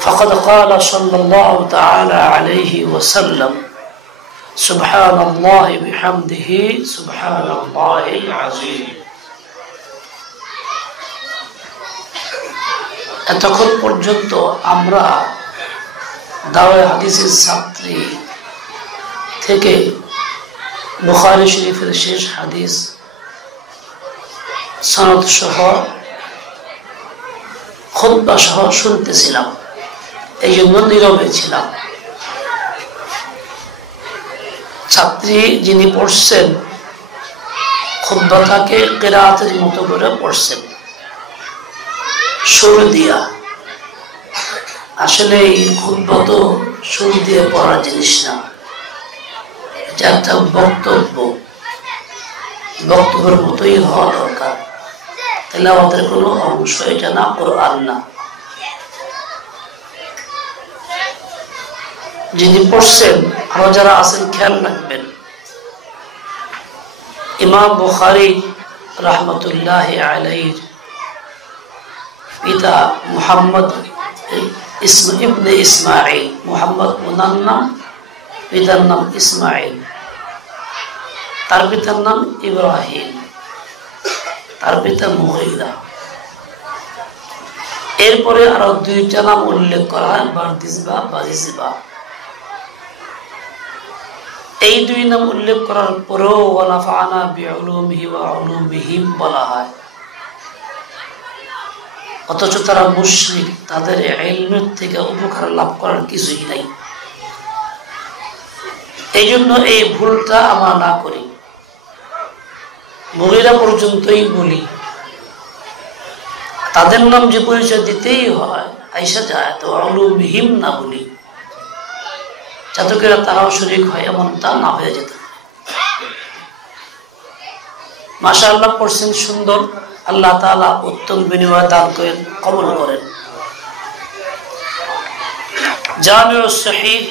فقد قال صلى الله تعالى عليه وسلم سبحان الله بحمده سبحان الله العظيم এতক্ষণ পর্যন্ত আমরা দাওয়া হাদিসের ছাত্রী থেকে বুখারী শরীফের শেষ হাদিস সনদ সহ খুতবা সহ শুনতেছিলাম, এই জন্য নীরবে ছিলাম। ছাত্রী যিনি পড়ছেন খুতবাটাকে কিরাআতের মতো করে পড়ছেন সুর দিয়া। আসলে এই খুতবা তো সুর দিয়ে পড়ার জিনিস না, এটা একটা বক্তব্যের মতোই হওয়া দরকার। তেলাওয়াতের কোনো অংশ এটা না, কোরআন না। যিনি পড়ছেন আরো যারা আছেন খেয়াল রাখবেন, ইমাম বুখারী রাহমাতুল্লাহি আলাইহির পিতা মুহাম্মদ ইবনে ইসমাঈল, মুহাম্মদ ওনার নাম, পিতার নাম ইসমাঈল, তার পিতার নাম ইব্রাহিম, তার পিতা মুগীরা। এরপরে আরো দুইটা নাম উল্লেখ করা হয়, বারদিসবা, বাজিসবা। এই দুই নাম উল্লেখ করার পরেও ওয়া নাফা'না বিউলুমিহি ওয়া উলুমিহিম বলা হয়, অথচ তারা মুশরিক, তাদের ইলমের থেকে উপকার লাভ করার কিছুই নাই। এই জন্য এই ভুলটা আমরা না করি, মুগীরা পর্যন্তই বলি। তাদের নাম যে পরিচয় দিতেই হয় আইসা যায়, তো উলুমিহিম না বলি, যাতে তারাও শরীক হয় এমনটা না হয়ে যেত। মাশাআল্লাহ পড়ছেন সুন্দর, আল্লাহ তাআলা উত্তম বিনিময় দান করেন, কবুল করেন। জামিউস সহিহ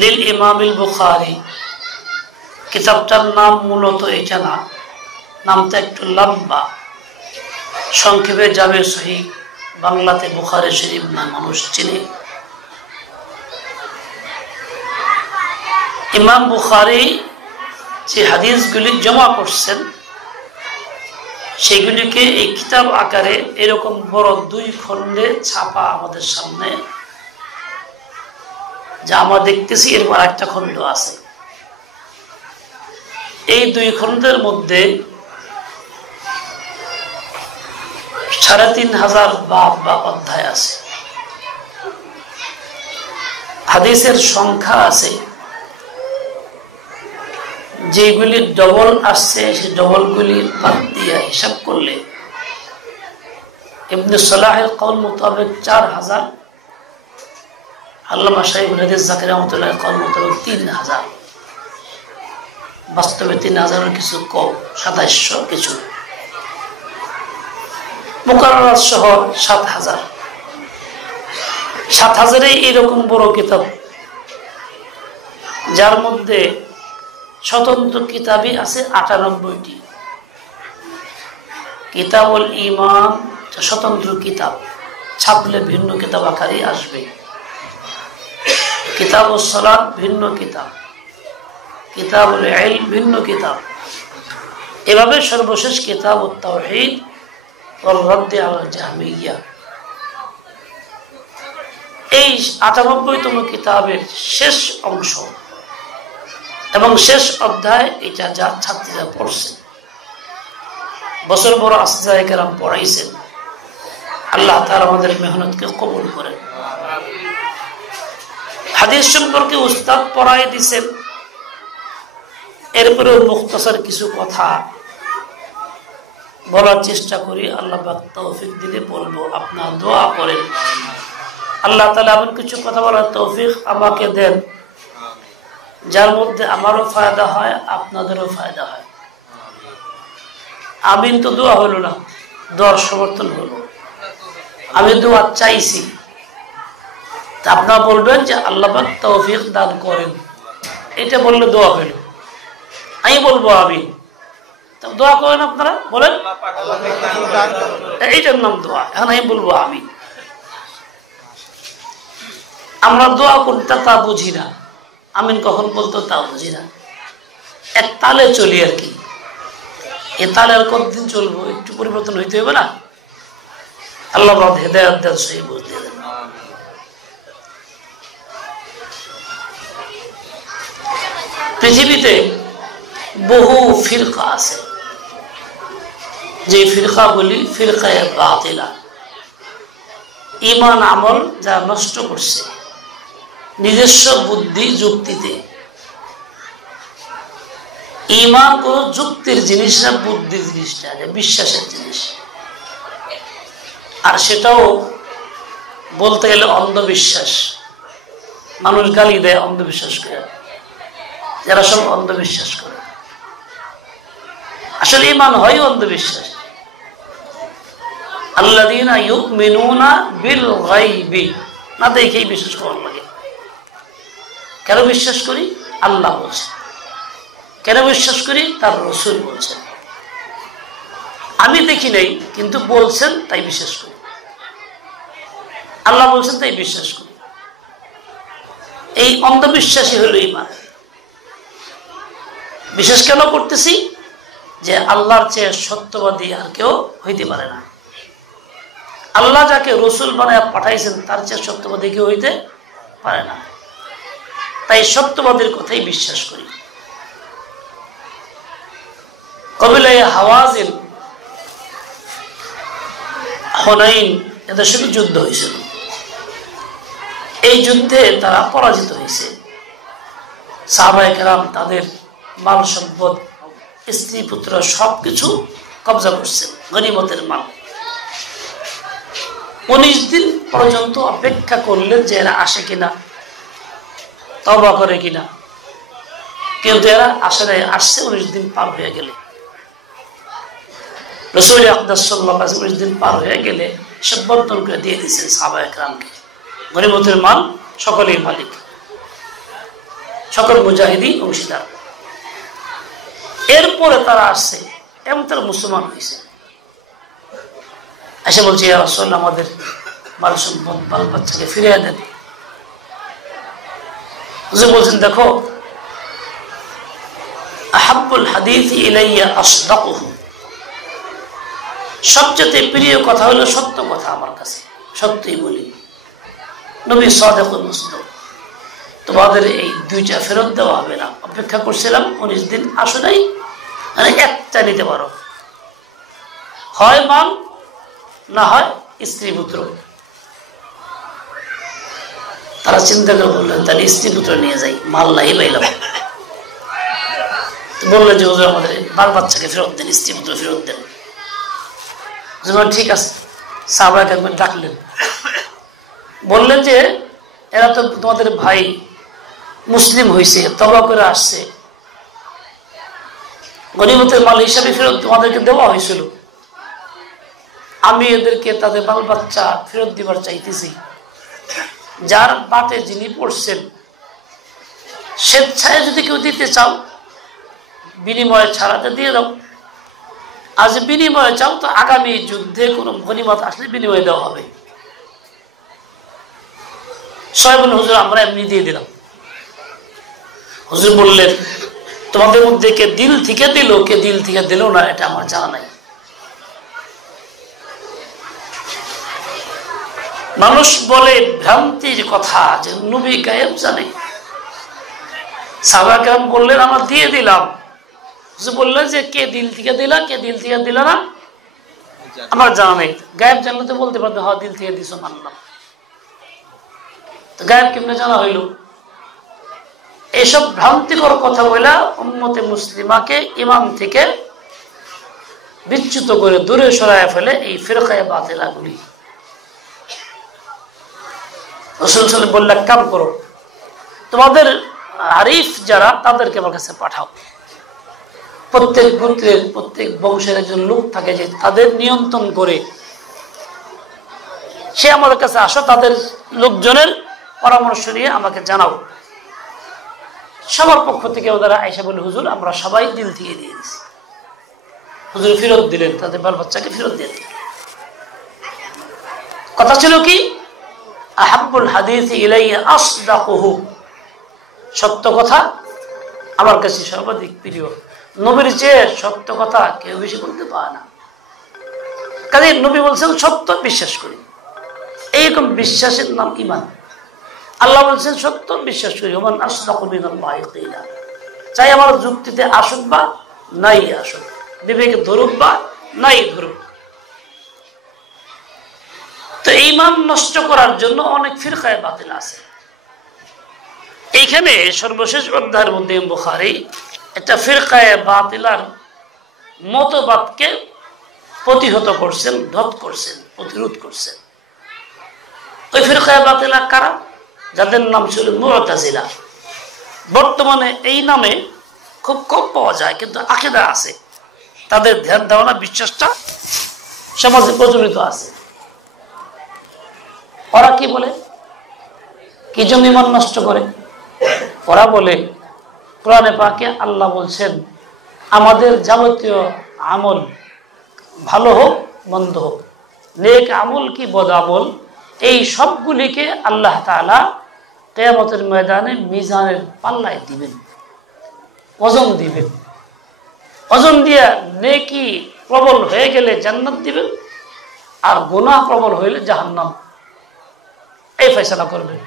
লিল ইমামিল বুখারী, কিতাবটার নাম মূলত এটা না, নামটা একটু লম্বা, সংক্ষেপে জামিউস সহিহ, বাংলাতে বুখারী শরীফ নাম মানুষ চিনে। ইমাম বুখারী যে হাদিসগুলি জমা করছেন সেগুলিকে এই কিতাব আকারে এরকম বড় দুই খণ্ডে ছাপা আমাদের সামনে, যা আমরা দেখতেছি। এরপর একটা খণ্ড আছে, এই দুই খণ্ডের মধ্যে ৩৫০০ বাব বা অধ্যায় আছে। হাদিসের সংখ্যা আছে, যেগুলি ডবল আসছে সেই ডবলগুলি বাদ দিয়ে হিসাব করলে ইবনে সালাহের কওল মোতাবেক ৪০০০, আল্লামা শাইখুল হাদিস জাকির রহমাতুল্লাহর কওল মোতাবেক ৩০০০। বাস্তবে ৩০০০-এর কিছু কম, ২৭০০ কিছু, মুকাররার সহ ৭০০০। ৭০০০ এরকম বড় কিতাব, যার মধ্যে স্বতন্ত্র কিতাবই আছে ৯৮টি। কিতাবুল ঈমান স্বতন্ত্র কিতাব, ছাপলে ভিন্ন কিতাব আকারে আসবে। কিতাবুস সালাত ভিন্ন কিতাব, কিতাবুল ইলম ভিন্ন কিতাব। এভাবে সর্বশেষ কিতাবুত তাওহীদ ওয়াল রাদ্দ আলাল জাহমিয়্যাহ, এই ৯৮তম কিতাবের শেষ অংশ এবং শেষ অধ্যায়, এটা যা ছাত্রীরা পড়ছে, বছর বড় আসজায়ে কেরাম পড়াইছেন। আল্লাহ তাআলা আমাদের মেহনতকে কবুল করেন। হাদিস সম্পর্কে উস্তাদ পড়াই দিছেন, এরপরে মুখতাসার কিছু কথা বলার চেষ্টা করি। আল্লাহ পাক তৌফিক দিলে বলবো, আপনারা দোয়া করেন আল্লাহ তাআলা এমন কিছু কথা বলার তৌফিক আমাকে দেন যার মধ্যে আমারও ফায়দা হয়, আপনাদেরও ফায়দা হয়। আমিন তো দোয়া হলো না, দোয়ার সমর্থন হলো। আমি দোয়া চাইছি, তা আপনারা বলবেন যে আল্লাহ পাক তৌফিক দান করেন, এটা বললে দোয়া হইল। আমি বলবো আমিন, দোয়া করেন আপনারা, বলেন, এইটার নাম দোয়া। এখন আমি বলবো আমিন। আমরা দোয়া করতে তা বুঝি না, আমিন কখন বলতো তা বুঝি না, এক তালে চলি আর কি। এ তালে আর কতদিন চলবো? একটু পরিবর্তন হইতে হবে না? আল্লাহ হেদায়েত দেন, সেই বুঝতে দেন। পৃথিবীতে বহু ফিরকা আছে, যে ফিরকাগুলি ফিরকায়ে বাতিলা, ঈমান আমল যা নষ্ট করছে নিজস্ব বুদ্ধি যুক্তিতে। ঈমান কোন যুক্তির জিনিস না, বুদ্ধির জিনিসটা, বিশ্বাসের জিনিস। আর সেটাও বলতে গেলে অন্ধবিশ্বাস। মানুষ গালি দেয় অন্ধবিশ্বাস করে, যারা সব অন্ধবিশ্বাস করে। আসলে ঈমান হয় অন্ধবিশ্বাস। আল্লাযীনা ইউমিনুনা বিল গায়বি, না দেখেই বিশ্বাস করার লাগে। কেন বিশ্বাস করি? আল্লাহ বলছেন। কেন বিশ্বাস করি? তার রাসূল বলছেন। আমি দেখি নাই, কিন্তু বলছেন তাই বিশ্বাস করি। আল্লাহ বলছেন তাই বিশ্বাস করি। এই অন্ধবিশ্বাসী হলো ঈমান। বিশ্বাস কেন করতেছি? যে আল্লাহর চেয়ে সত্যবাদী আর কেউ হইতে পারে না। আল্লাহ যাকে রসুল বানায় পাঠাইছেন তার চেয়ে সত্যবাদী কেউ হইতে পারে না। তাই সত্যবাদীর কথাই বিশ্বাস করি। কবিলায়ে হাওয়াজিন, হুনাইন, এদের সাথে যুদ্ধ হয়েছিল। এই যুদ্ধে তারা পরাজিত হয়েছে। সাহাবায়ে কেরাম তাদের মাল সম্পদ, স্ত্রী পুত্র সবকিছু কবজা করছেন, গনিমতের মাল। 19 দিন পর্যন্ত অপেক্ষা করলেন যে এরা আসে কিনা, তওবা করে কিনা, কিন্তু এরা আসে নাই। আসছে 19 দিন পার হয়ে গেলে, রাসূল আকরাম সাল্লাল্লাহু আলাইহি ওয়াসাল্লাম 19 দিন পার হয়ে গেলে সব বন্টন করে দিয়ে দিয়েছেন সাহাবায়ে কেরামকে। গনিমতের মাল সকলেই মালিক, সকল মুজাহিদিন অংশীদার। এরপরে তারা আসছে এবং তারা মুসলমান হয়েছে। এসে বলছে, ইয়া রাসূলুল্লাহ, আমাদের মাল সম্পদ, বাল বাচ্চাকে ফিরিয়ে দেন। হুজুর বলছেন, দেখো, আহাব্বুল হাদিস ইলাইয়া আসদাকুহু, সবচেয়ে প্রিয় কথা হলো সত্য কথা আমার কাছে, সত্যই বলি। নবী সাদিকুল মুসদুক। তোমাদের এই দুইটা ফেরত দেওয়া হবে না। অপেক্ষা করছিলাম 19 দিন, আসো নাই, মানে একটা নিতে পারো, হয় মাল না হয় স্ত্রী পুত্র। তারা চিন্তা করে বললেন, তাহলে স্ত্রী পুত্র নিয়ে যাই, মাল নাই পাইলাম। বললেন যে হুজুর, আমাদের বাল বাচ্চাকে ফেরত দেন, স্ত্রী পুত্র ফেরত দেন। ঠিক আছে। সাহাবায়ে কেরাম ডাকলেন, বললেন যে এরা তো তোমাদের ভাই, মুসলিম হয়েছে, তওবা করে আসছে, গনিমতের মাল হিসাবে ফেরত তোমাদেরকে দেওয়া হয়েছিল। আমি এদেরকে তাদের বাল বাচ্চা ফেরত দিবার চাইতেছি। যার বাটে যিনি পড়ছেন, স্বেচ্ছায় যদি কেউ দিতে চাও, বিনিময়ে ছাড়াতে দিয়ে দাও। আজ বিনিময়ে চাও তো আগামী যুদ্ধে কোনো গনিমত আসলে বিনিময়ে দেওয়া হবে। সবাই বললেন, হুজুর, আমরা এমনি দিয়ে দিলাম। হুজুর বললেন, তোমাদের মধ্যে কে দিল থেকে দিল, কে দিল থেকে দিল না, এটা আমার জানা নাই। মানুষ বলে ভ্রান্তির কথা যে নবী গায়েব জানে। সাহাবায়ে কেরাম বললেন, আমরা দিয়ে দিলাম। হুজুর বললেন যে কে দিল থেকে দিলা, কে দিল থেকে দিলা না, আমার জানা নেই। গায়েব জানলে তো বলতে পারতো, হ্যাঁ দিল থেকে দিছো, মানলাম। তো গায়েব কেমনে জানা হইল? এইসব ভ্রান্তিকর কথা বলে উম্মতে মুসলিমাকে ইমান থেকে বিচ্যুত করে দূরে সরায় ফেলে এই ফিরকায়ে বাতিলাগুলি। রাসূল সাল্লাল্লাহু আলাইহি ওয়াসাল্লাম বললেন, কাম করো, তোমাদের আরিফ যারা, তাদেরকে আমার কাছে পাঠাও। প্রত্যেক গোত্রের, প্রত্যেক বংশের একজন লোক থাকে যে তাদের নিয়ন্ত্রণ করে, সে আমাদের কাছে আসো, তাদের লোকজনের পরামর্শ নিয়ে আমাকে জানাও। সবার পক্ষ থেকে ওনারা আয়েশা বলে, হুজুর, আমরা সবাই দিল থেকে দিয়ে দিয়েছি। হুজুর ফেরত দিলেন, তাদের বাল বাচ্চাকে ফেরত দিয়ে দিলেন। কথা ছিল কি, আহাব্বুল হাদিসি ইলাইয়া আসদাকুহু, সত্য কথা আমার কাছে সর্বাধিক প্রিয়। নবীর চেয়ে সত্য কথা কেউ বেশি বলতে পারে না। কাজে নবী বলছেন সত্য বিশ্বাস করি, এইরকম বিশ্বাসের নাম ঈমান। আল্লাহ বলছেন সত্য বিশ্বাস করি, ওমান আসদাকু মিনাল্লাহি কিলা, চাই আমার যুক্তিতে আসুক বা নাই আসুক, বিবেকে ধরুক বা নাই ধরুক। তো ঈমান নষ্ট করার জন্য অনেক ফিরকায়ে বাতিল আছে। এইখানে সর্বশেষ অধ্যায়ের মধ্যে বুখারী একটা ফিরকায়ে বাতিলার মতবাদকে প্রতিহত করছেন, রদ করছেন, প্রতিরোধ করছেন। ওই ফিরকায়ে বাতিলা কারা? যাদের নাম ছিল মুতাজিলা। বর্তমানে এই নামে খুব কম পাওয়া যায়, কিন্তু আকীদা আছে, তাদের ধ্যান ধারণা বিশ্বাসটা সমাজে প্রচলিত আছে। ওরা কি বলে, কি জন্য ঈমান নষ্ট করে? ওরা বলে কোরআনে পাকে আল্লাহ বলছেন আমাদের যাবতীয় আমল ভালো হোক মন্দ হোক, নেক আমল কি বদ আমল, এই সবগুলিকে আল্লাহ তাআলা কিয়ামতের ময়দানে মিজানের পাল্লায় দিবেন, ওজন দিবেন। ওজন দিয়া নেকি প্রবল হয়ে গেলে জান্নাত দিবেন, আর গুনাহ প্রবল হইলে জাহান্নাম, এই ফয়সালা করবেন।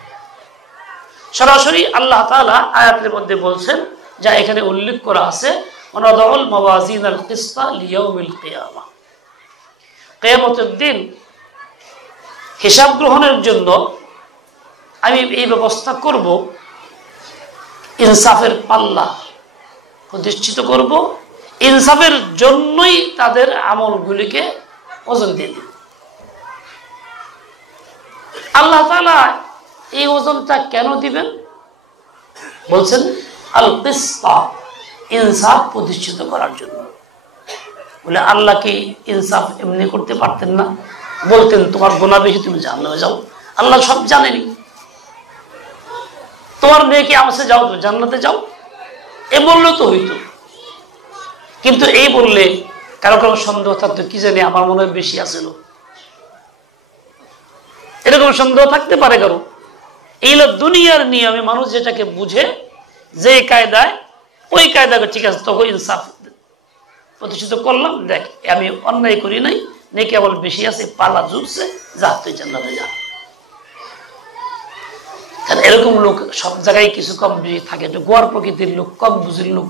সরাসরি আল্লাহ তাআলা আয়াতের মধ্যে বলছেন, যা এখানে উল্লেখ করা আছে, ওয়ানাদাউল মাওয়াজিনাল কিসতা লিয়াউমিল কিয়ামা, কিয়ামতের দিন হিসাব গ্রহণের জন্য আমি এই ব্যবস্থা করব, ইনসাফের পাল্লা প্রতিষ্ঠিত করব, ইনসাফের জন্যই তাদের আমলগুলিকে ওজন দিয়ে দেব। আল্লাহ তাআলা এই ওজনটা কেন দিবেন? বলছেন আল কিসতা, ইনসাফ প্রতিষ্ঠিত করার জন্য। বলে আল্লাহ কি ইনসাফ এমনি করতে পারতেন না? বলতেন তোমার গুনাহ বেশি, তুমি জাহান্নামে যাও। আল্লাহ সব জানেনি। তোমার নেকি আমলে যাও, তুমি জান্নাতে যাও, এ বললে তো হইতো। কিন্তু এই বললে কারো কারো সন্দেহ থাকতো, কি জানি আমার মনে হয় বেশি আছিল, এরকম সন্দেহ থাকতে পারে কারো। এই হলো দুনিয়ার নিয়মে মানুষ যেটাকে বুঝে, যে কায়দায়, ওই কায়দাকে ঠিক আছে তখন ইনসাফ প্রতিষ্ঠিত করলাম, দেখ আমি অন্যায় করি নাই, নেকি আমল বেশি আছে, পালা জুটছে, যা তুই জান্নাতে যা। কারণ এরকম লোক সব জায়গায় কিছু কম বেশি থাকে, একটু গোয়ার প্রকৃতির লোক, কম বুঝির লোক,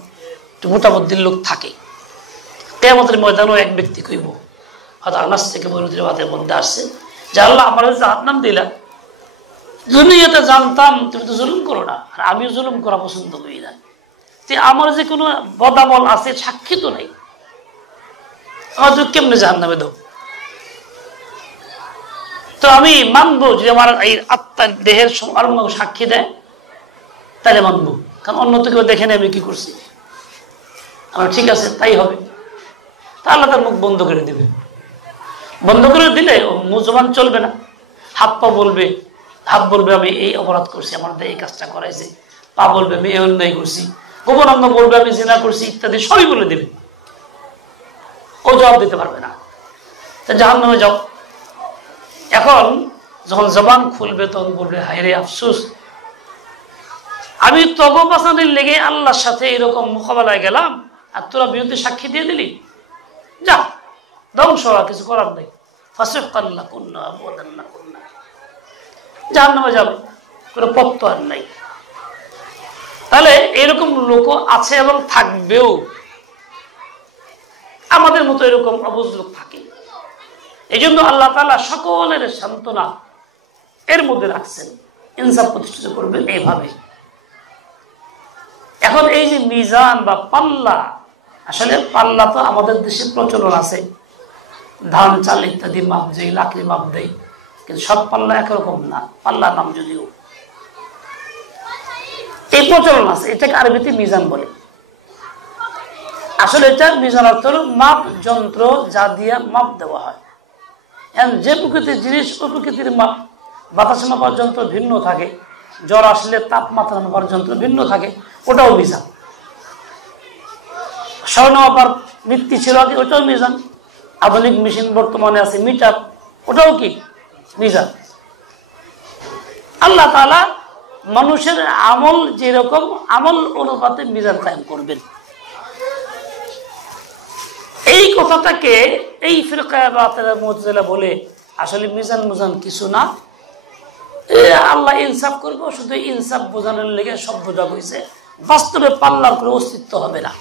একটু মোটা বুদ্ধির লোক থাকে। কিয়ামতের ময়দানেও এক ব্যক্তি কইব, হয়তো আনাস থেকে বৈরুদ্দির বাদের মধ্যে আসছে, যে আল্লাহ আমার জাহান্নাম দিলা, দুনিয়াতে জানতাম তুমি তো জুলুম করো না, আর আমিও জুলুম করা পছন্দ করি না, আমার যে কোনো বদামল আছে সাক্ষী তো নাই, আমার কেমনে জাহান্নামে দাও? তো আমি মানবো যদি আমার এই আত্মার দেহের সাক্ষী দেয়, তাহলে মানবো, কারণ অন্য তো কেউ দেখে নেই আমি কি করছি। আমার ঠিক আছে তাই হবে, তা আল্লাহ তার মুখ বন্ধ করে দেবে। বন্ধ করে দিলে ও মুজমান চলবে না, হাত পা বলবে, হাত বলবে আমি এই অপরাধ করছি, আমার এই কাজটা করাইছে, পা বলবে আমি এই অন্যায় করছি, গোপন অঙ্গ বলবে আমি জিনা করছি, ইত্যাদি সবই বলে দেবে, ও জবাব দিতে পারবে না। তা জাহান্নামে যাও। এখন যখন জবান খুলবে তখন বলবে হায় রে আফসোস, আমি তগো বাঁচানোর লেগে আল্লাহর সাথে এরকম মোকাবেলায় গেলাম, আর তোরা বিরুদ্ধে সাক্ষী দিয়ে দিলি, যা ধ্বংস, কিছু করার নেই, ফাসিকাল্লাহ কুন্না ওয়াদান্না কুন্না, জাহান্নামে যাবে, কোনো পথ তো আর নাই। তাহলে এরকম লোক আছে এবং থাকবেও, আমাদের মতো এরকম অবুঝ লোক থাকে। এই জন্য আল্লাহ তাআলা সকলের সান্ত্বনা এর মধ্যে রাখছেন, ইনসাফ প্রতিষ্ঠিত করবেন এইভাবে। এখন এই যে মিজান বা পাল্লা, আসলে পাল্লা তো আমাদের দেশে প্রচলন আছে, ধান চাল ইত্যাদি মাপ দেয়, লাকড়ি মাপ দেয়, কিন্তু সব পাল্লা একরকম না, পাল্লার নাম যদিও এই প্রচলন আছে, এটাকে আরবিতে মিজান বলে। আসলে এটা মিজান অর্থ হল মাপ যন্ত্র, যা দিয়ে মাপ দেওয়া হয়। যে প্রকৃতির জিনিস ওই প্রকৃতির মাপ, বাতাস মাপার যন্ত্র ভিন্ন থাকে, জ্বর আসলে তাপমাত্রা মাপার যন্ত্র ভিন্ন থাকে, ওটাও মিজান। স্বর্ণ মাপার ভিত্তি ছিল আগে, ওটাও মিজান। আধুনিক মেশিন বর্তমানে আছে মিটার, ওটাও কি মিজান। আল্লাহ তাআলা মানুষের আমল যেরকম আমল অনুপাতে মিজান কায়েম করবেন। এই কথাটাকে এই ফিরকা বাতিলা মুতাজিলা বলে আসলে মিজান মুজান কিছু না, আল্লাহ ইনসাফ করবো, শুধু ইনসাফ বোঝানোর লেগে শব্দটা হয়েছে, বাস্তবে পাল্লার করে অস্তিত্ব হবে না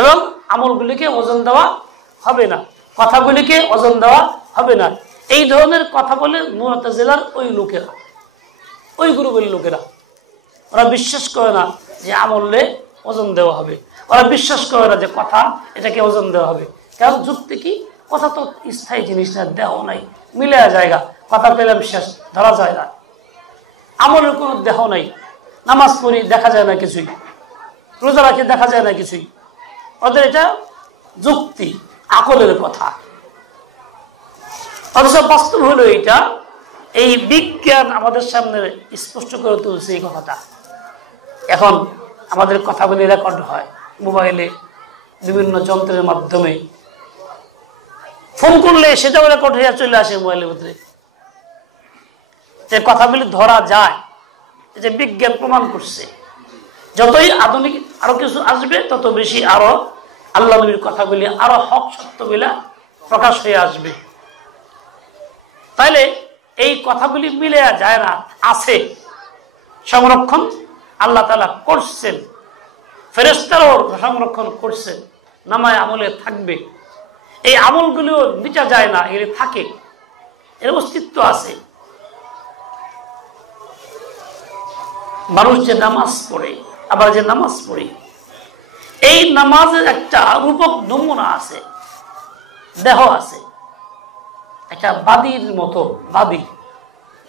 এবং আমলগুলিকে ওজন দেওয়া হবে না, কথাগুলিকে ওজন দেওয়া হবে না। এই ধরনের কথা বলে মুতাজিলার ওই লোকেরা, ওই গ্রুপের লোকেরা, ওরা বিশ্বাস করে না যে আমলে ওজন দেওয়া হবে, ওরা বিশ্বাস করে না যে কথা এটাকে ওজন দেওয়া হবে। কারণ যুক্তি কি, কথা তো স্থায়ী জিনিস না, দেহ নাই, মিলে জায়গা, কথা পেলাম শেষ, ধরা যায় না। আমলের কোনো দেহ নাই, নামাজ পড়ি দেখা যায় না কিছুই, রোজা রাখি দেখা যায় না কিছুই, ওদের এটা যুক্তি আকলের কথা। অথচ বাস্তব হলো এইটা, এই বিজ্ঞান আমাদের সামনে স্পষ্ট করে তুলছে এই কথাটা। এখন আমাদের কথাগুলি রেকর্ড হয় মোবাইলে, বিভিন্ন যন্ত্রের মাধ্যমে, ফোন করলে সেটাও রেকর্ড হয়ে চলে আসে মোবাইলের ভিতরে, যে কথাগুলি ধরা যায়, যে বিজ্ঞান প্রমাণ করছে। যতই আধুনিক আরো কিছু আসবে তত বেশি আরো আল্লাহ নবীর কথাগুলি আরো হক সত্যগুলা প্রকাশ হয়ে আসবে। তাইলে এই কথাগুলি মিলে যায় না, আছে, সংরক্ষণ আল্লাহ তাআলা করছেন, ফেরেশতারাও সংরক্ষণ করছেন, নামায় আমলে থাকবে। এই আমলগুলিও মিটা যায় না, এর থাকে, এর অস্তিত্ব আছে। মানুষ যে নামাজ পড়ে, আবার যে নামাজ পড়ে, এই নামাজের একটা রূপক নমুনা আছে, দেহ আছে। একটা বাদীর মতো,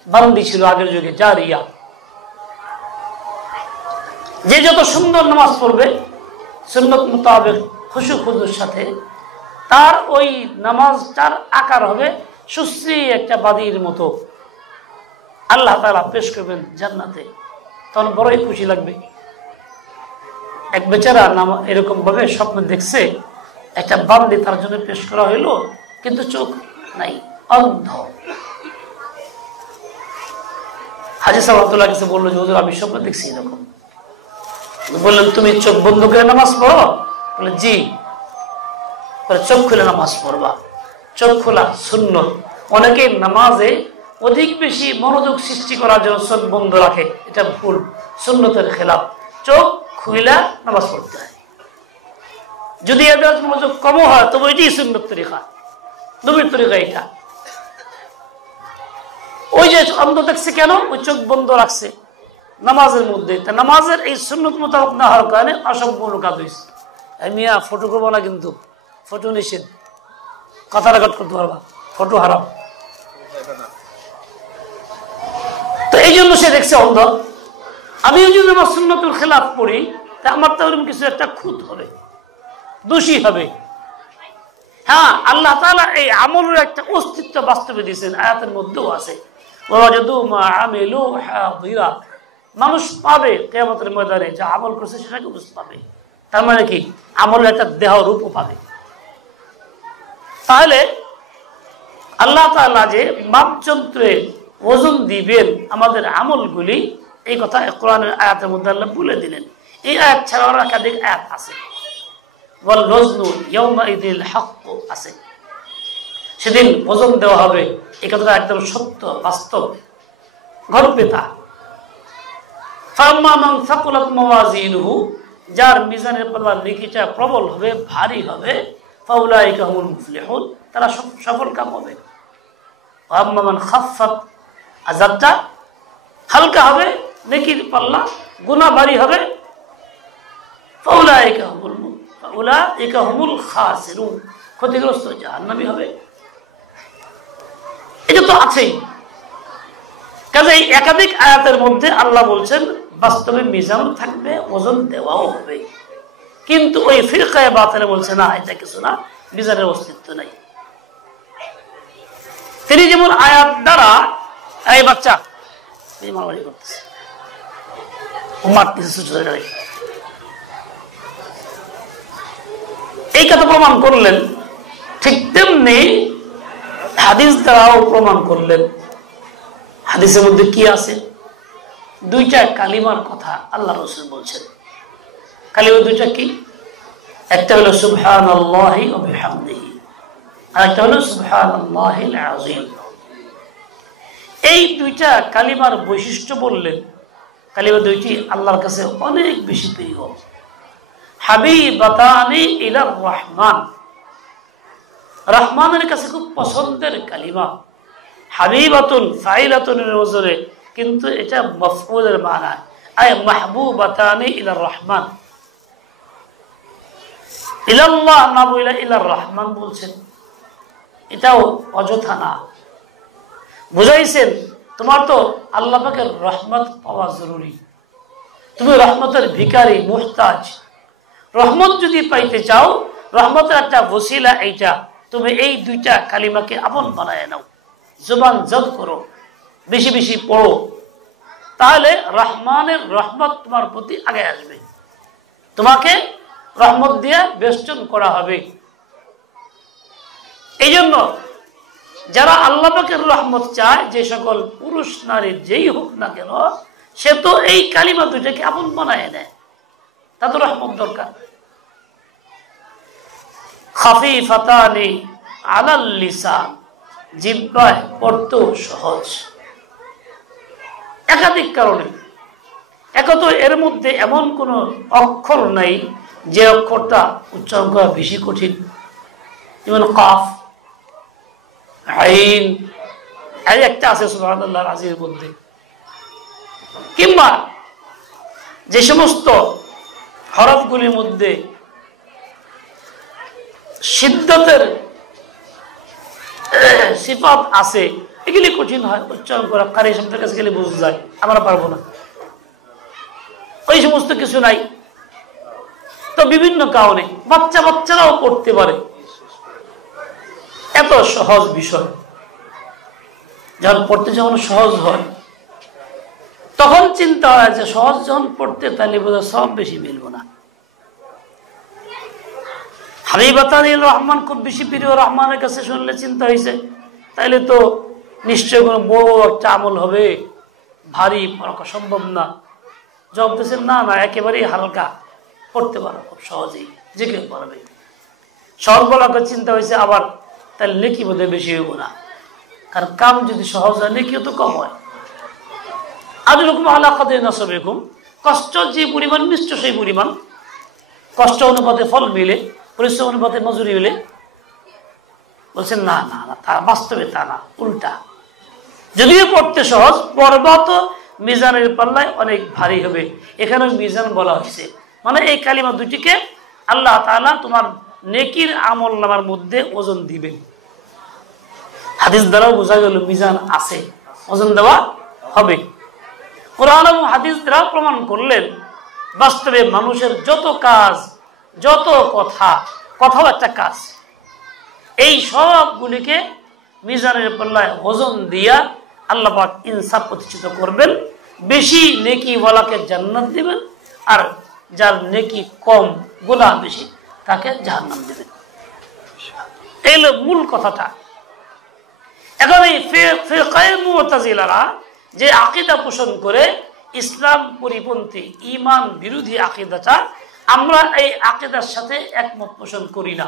বান্দি ছিল আগের যুগে, জারিয়া, যে যত সুন্দর নামাজ পড়বে সুন্নত মোতাবেক খুশু খুজুর সাথে, তার ওই নামাজটার আকার হবে সুশ্রী একটা বাদীর মতো। আল্লাহ তাআলা পেশ করবেন জান্নাতে, তখন বড়ই খুশি লাগবে। এক বেচারা এরকম ভাবে স্বপ্ন দেখছে, একটা বান্দি তার জন্য পেশ করা হইলো, কিন্তু চোখ নাই, অন্ধ। হাজী সাহেব আব্দুল্লাহ কাছে বললো যে হুজুর আমি স্বপ্ন দেখছি এরকম। বললেন তুমি চোখ বন্ধ করে নামাজ পড়ো? বলে জি। চোখ খুলে নামাজ পড়বা। চোখ খোলা সুন্নত। অনেকে নামাজে অধিক বেশি মনোযোগ সৃষ্টি করার জন্য চোখ বন্ধ রাখে, এটা ভুল, সুন্নতের খেলাফ। চোখ খুলে নামাজ পড়তে হয়। যদি এদের মনোযোগ কম হয় তবে এটাই সুন্নত তরিকা, নবীর তরিকা এটা। ওই যে অন্ধ দেখছে কেন? ওই চোখ বন্ধ রাখছে নামাজের মধ্যে। তা নামাজের এই সুন্নত মোতাবেক না হওয়ার কারণে অসম্পূর্ণ কাজ হয়েছে। মিয়া ফটো করবো না, কিন্তু ফটো নিষেধ, কথা রেকর্ড করতে পারবা, ফটো হারাম। তো এই জন্য সে দেখছে অন্ধ। আমি যদি আমার সুন্নতুল খেলাফ পড়ি, তা আমার তো ওরকম কিছু একটা খুঁত হবে, দোষী হবে। হ্যাঁ, আল্লাহ তাআলা এই আমলের একটা অস্তিত্ব বাস্তবে দিয়েছেন, আয়াতের মধ্যেও আছে। মানুষ পাবে কিয়ামতের ময়দানে যা আমল করছে সেটাকে বুঝতে পাবে। তার মানে কি, আমলের একটা দেহ রূপও পাবে। তাহলে আল্লাহ তাআলা যে মাপযন্ত্রে ওজন দিবেন আমাদের আমলগুলি, এই কথা কোরআনের আয়াতের মধ্যে আল্লাহ বলে দিলেন। এই আয়াত ছাড়াও একাধিক আয়াত আছে, ওয়াল ওয়াজনু ইয়াউমাইযিল হক আছে। সেদিন ওজন দেওয়া হবে, এই কথাটা একদম সত্য, বাস্তব, গর্বেতা। ফাম্মা মান সাকুলাত মাওয়াজিনুহু, যার মিজানের পাল্লা নেকিটা প্রবল হবে, ভারী হবে, ফাউলাইকা হুমুল মুফলিহুন, তারা সফল কাম হবে। আম্মা মান খাফফাত, আযাবটা হালকা হবে, নেকির পাল্লা গুনাহ ভারী হবে, ফাউলাইকা হুমুল খাসিরুন, ক্ষতিগ্রস্ত জাহান্নামী হবে। এটা তো আছেই। কাজেই একাধিক আয়াতের মধ্যে আল্লাহ বলছেন বাস্তবে মিজান থাকবে, ওজন দেওয়াও হবে। কিন্তু ওই ফিরকায়ে বাতিলে বলছে না, এটা কিছু না, মিজানের অস্তিত্ব নাই। তিনি যেমন আয়াত দ্বারা, এই বাচ্চা মারামারি করতেছে, মারতেছে, এই কথা প্রমাণ করলেন, ঠিক তেমনি হাদিস দ্বারাও প্রমাণ করলেন। হাদিসের মধ্যে কি আছে? দুইটা কালিমার কথা আল্লাহ রাসূল বলছেন। কালিমা দুইটা কি? একটা হলো সুবহানাল্লাহি ওয়া বিহামদিহি, আর একটা হলো সুবহানাল্লাহিল আযীম। এই দুইটা কালিমার বৈশিষ্ট্য বললেন, কালিমা দুইটি আল্লাহর কাছে অনেক বেশি প্রিয়। হাবিবাতানি ইলার রহমান, রহমানের কাছে খুব পছন্দের কালিমা। হাবিবাতুন ফাইলাতুনের ওজরে, কিন্তু এটা মাফউলের মানা, আয় মাহবুবাতানি ইলার রহমান। ইলাল্লাহ না বলে ইলার রহমান বলছেন, এটাও অযথা না। বুঝাইছেন তোমার তো আল্লাহ পাকের রহমত পাওয়া জরুরি, তুমি রহমতের ভিখারি, মুহতাজ। রহমত যদি পাইতে চাও, রহমতের একটা ওসিলা এইটা, তুমি এই দুইটা কালিমাকে আপন বানায় নাও, জবান জব করো, বেশি বেশি পড়ো, তাহলে রহমানের রহমত তোমার প্রতি আগে আসবে, তোমাকে রহমত দিয়ে বেষ্টন করা হবে। এই জন্য যারা আল্লাহ পাকের রহমত চায়, যে সকল পুরুষ নারী যেই হোক না কেন, সে তো এই কালিমা দুইটাকে আপন বানায় নেয়, তা তো রহমত দরকার। খাফিফাতানি আলাল লিসান, জিহ্বায় পড়তেও সহজ। একাধিক কারণে, এক তো এর মধ্যে এমন কোন অক্ষর নাই যে অক্ষরটা উচ্চারণ করা বেশি কঠিন, যেমন কাফ, আইন, এই একটা আছে সুবহানাল্লাহর আজির মধ্যে। কিংবা যে সমস্ত হরফগুলির মধ্যে সিদ্ধতের সিফাত আছে, এগুলি কঠিন হয় উচ্চারণ করা, কারি শব্দের কাছে গেলে বুঝে যায়, আমরা পারবো না, ওই সমস্ত কিছু নাই। তো বিভিন্ন কারণে বাচ্চারাও পড়তে পারে, এত সহজ বিষয়। যখন পড়তে যখন সহজ হয়, তখন চিন্তা হয় যে সহজ যখন পড়তে, তাহলে বোধহয় সব বেশি মিলব না। হাবিবাতানিল রহমান খুব বেশি প্রিয়, রহমানের কাছে শুনলে চিন্তা হয়েছে, তাইলে তো নিশ্চয় কোনো বড় একটা আমল হবে, ভারী পড়া সম্ভব না। জবাব দিয়েছেন না না, একেবারেই হালকা, পড়তে পারো খুব সহজেই, যে কেউ পারবে। সহজ বলার চিন্তা হয়েছে, আবার তাহলে নেকি বোধহয় বেশি হইব না, কারণ কাম যদি সহজ হয় নেকিও তো কম হয়। আদরুকুম আলা কাদরি নাসাবিকুম, কষ্ট যে পরিমাণ নিশ্চয় সেই পরিমাণ, কষ্ট অনুপাতে ফল মিলে, পরিশ্রম অনুপাতে মজুরি মিলে। বলছেন না না না, তা বাস্তবে তা না, উল্টা। যদিও পড়তে সহজ, পড়বা তো মিজানের পাল্লায় অনেক ভারী হবে। এখানে মিজান বলা হয়েছে, মানে এই কালিমা দুটিকে আল্লাহ তাআলা তোমার নেকির আমল নামার মধ্যে ওজন দিবেন। হাদিস দ্বারাও বোঝা গেল মিজান আছে, ওজন দেওয়া হবে। কোরআন এবং হাদিস দ্বারা প্রমাণ করলেন বাস্তবে মানুষের যত কাজ, যত কথাও একটা কাজ, এই সবগুলিকে মিজানের পাল্লায় ওজন দিয়া আল্লাহ পাক ইনসাফ প্রতিষ্ঠিত করবেন। বেশি নেকি ওয়ালাকে জান্নাত দিবেন, আর যার নেকি কম, গুনাহ বেশি, তাকে জাহান্নাম দিবেন। এই হলো মূল কথাটা। এখন এই ফিরকায়ে মুতাজিলারা যে আকীদা পোষণ করে, ইসলাম পরিপন্থী, ঈমান বিরোধী আকীদাটা, আমরা এই আকীদার সাথে একমত পোষণ করি না।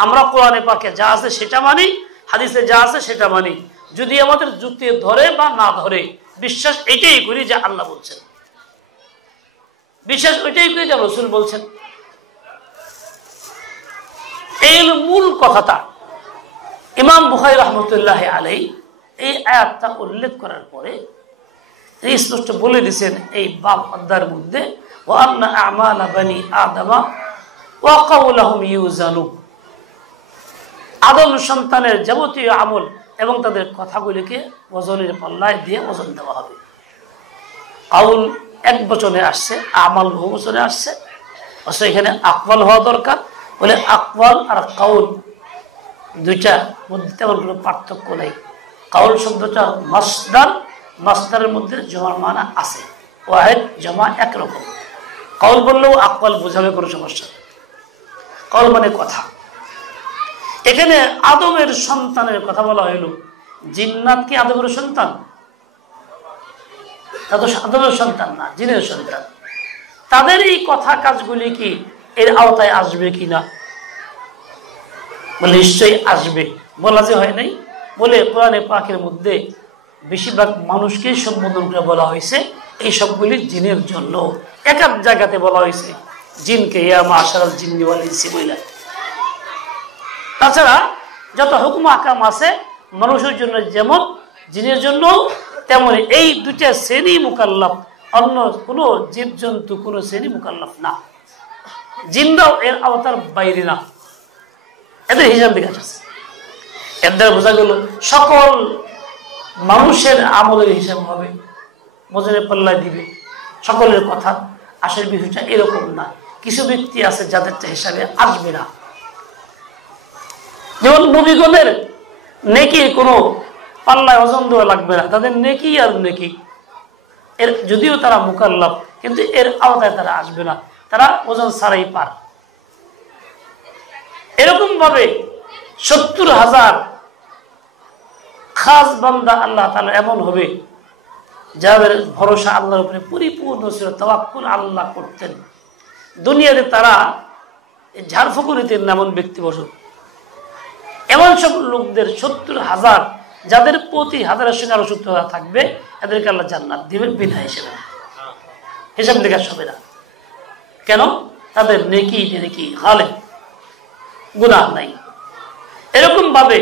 আমরা কোরআনে পাকে যা আছে সেটা মানি, হাদিসে যা আছে সেটা মানি। যদি আমাদের যুক্তি ধরে বা না ধরে, বিশ্বাস এটাই করি যে আল্লাহ বলছেন, বিশ্বাস ওইটাই করি যে রাসূল বলছেন। এই হলো মূল কথাটা। ইমাম বুখারী রাহমাতুল্লাহি আলাইহি এই আয়াতটা উল্লেখ করার পরে এই স্পষ্ট বলে দিয়েছেন এই বাব অধ্যায়ের মধ্যে, ওয়া আন্না আমালা বানি আদম ওয়া কাওলাহুম ইউজানু, আদম সন্তানের যাবতীয় আমল এবং তাদের কথাগুলিকে ওজনের পাল্লায় দিয়ে ওজন দেওয়া হবে। কাউল এক বচনে আসছে, আমাল বহু বচনে আসছে, অবশ্য এখানে আকওয়াল হওয়া দরকার। বলে আকওয়াল আর কাউল দুইটার মধ্যে তেমন কোনো পার্থক্য নেই। কাউল শব্দটা মাসদার, মাসদারের মধ্যে জমার মানা আছে, ওয়াহিদ জমা একরকম। কাউল বললেও আকওয়াল বোঝাবে, কোনো সমস্যা। কাউল মানে কথা। এখানে আদমের সন্তানের কথা বলা হইল। জিন্নাত কি আদমের সন্তান? তা তো সাধারণ সন্তান না, জিনের সন্তান। তাদের এই কথা কাজগুলি কি এর আওতায় আসবে কিনা? বলে নিশ্চয়ই আসবে। বলা যে হয় নাই, বলে কোরআনে পাকের মধ্যে বেশিরভাগ মানুষকে সম্বোধন করে বলা হয়েছে এই সবগুলি জিনের জন্য। এক এক জায়গাতে বলা হয়েছে জিনকে ইয়া মাশারাল জিন্নি ওয়াল ইনসি বইলা। তাছাড়া যত হুকুম আহকাম আছে মানুষের জন্য যেমন জিনের জন্য তেমনি এই দুইটা শ্রেণী মুকাল্লাফ, অন্য কোনো জীবজন্তু কোনো শ্রেণী মুকাল্লাফ না। জিনরাও এর আওতার বাইরে না, এদের হিসাব বিকাশ আছে। এর দ্বারা বোঝা গেল সকল মানুষের আমলের হিসাব হবে, মজুরের পাল্লায় দিবে সকলের কথা। আসল বিষয়টা এরকম না। কিছু ব্যক্তি আছে যাদের হিসাবে আসবে না, যেমন নবীগণের নেকির কোনো পাল্লায় ওজন দেওয়া লাগবে না, তাদের নেকি আর নেকি, এর যদিও তারা মুকাল্লাফ কিন্তু এর আওতায় তারা আসবে না, তারা ওজন ছাড়াই পার। এরকম ভাবে 70,000 খাস বান্দা আল্লাহ তাআলা এমন হবে যাদের ভরসা আল্লাহর উপরে পরিপূর্ণ ছিল, তাওয়াক্কুল আল্লাহ করতেন। দুনিয়াতে তারা ঝাড়ফুঁকু নিতেন এমন ব্যক্তি বসত। এমন সব লোকদের 70,000 যাদের প্রতি হাজারের সঙ্গে আরো 70,000 থাকবে, এদেরকে আল্লাহ জান্নাত দিবেন বিনা হিসেবে, হিসাব নিকাশ হবে না। কেন? তাদের নেকি নেকি গালেব, গুনাহ নাই। এরকম ভাবে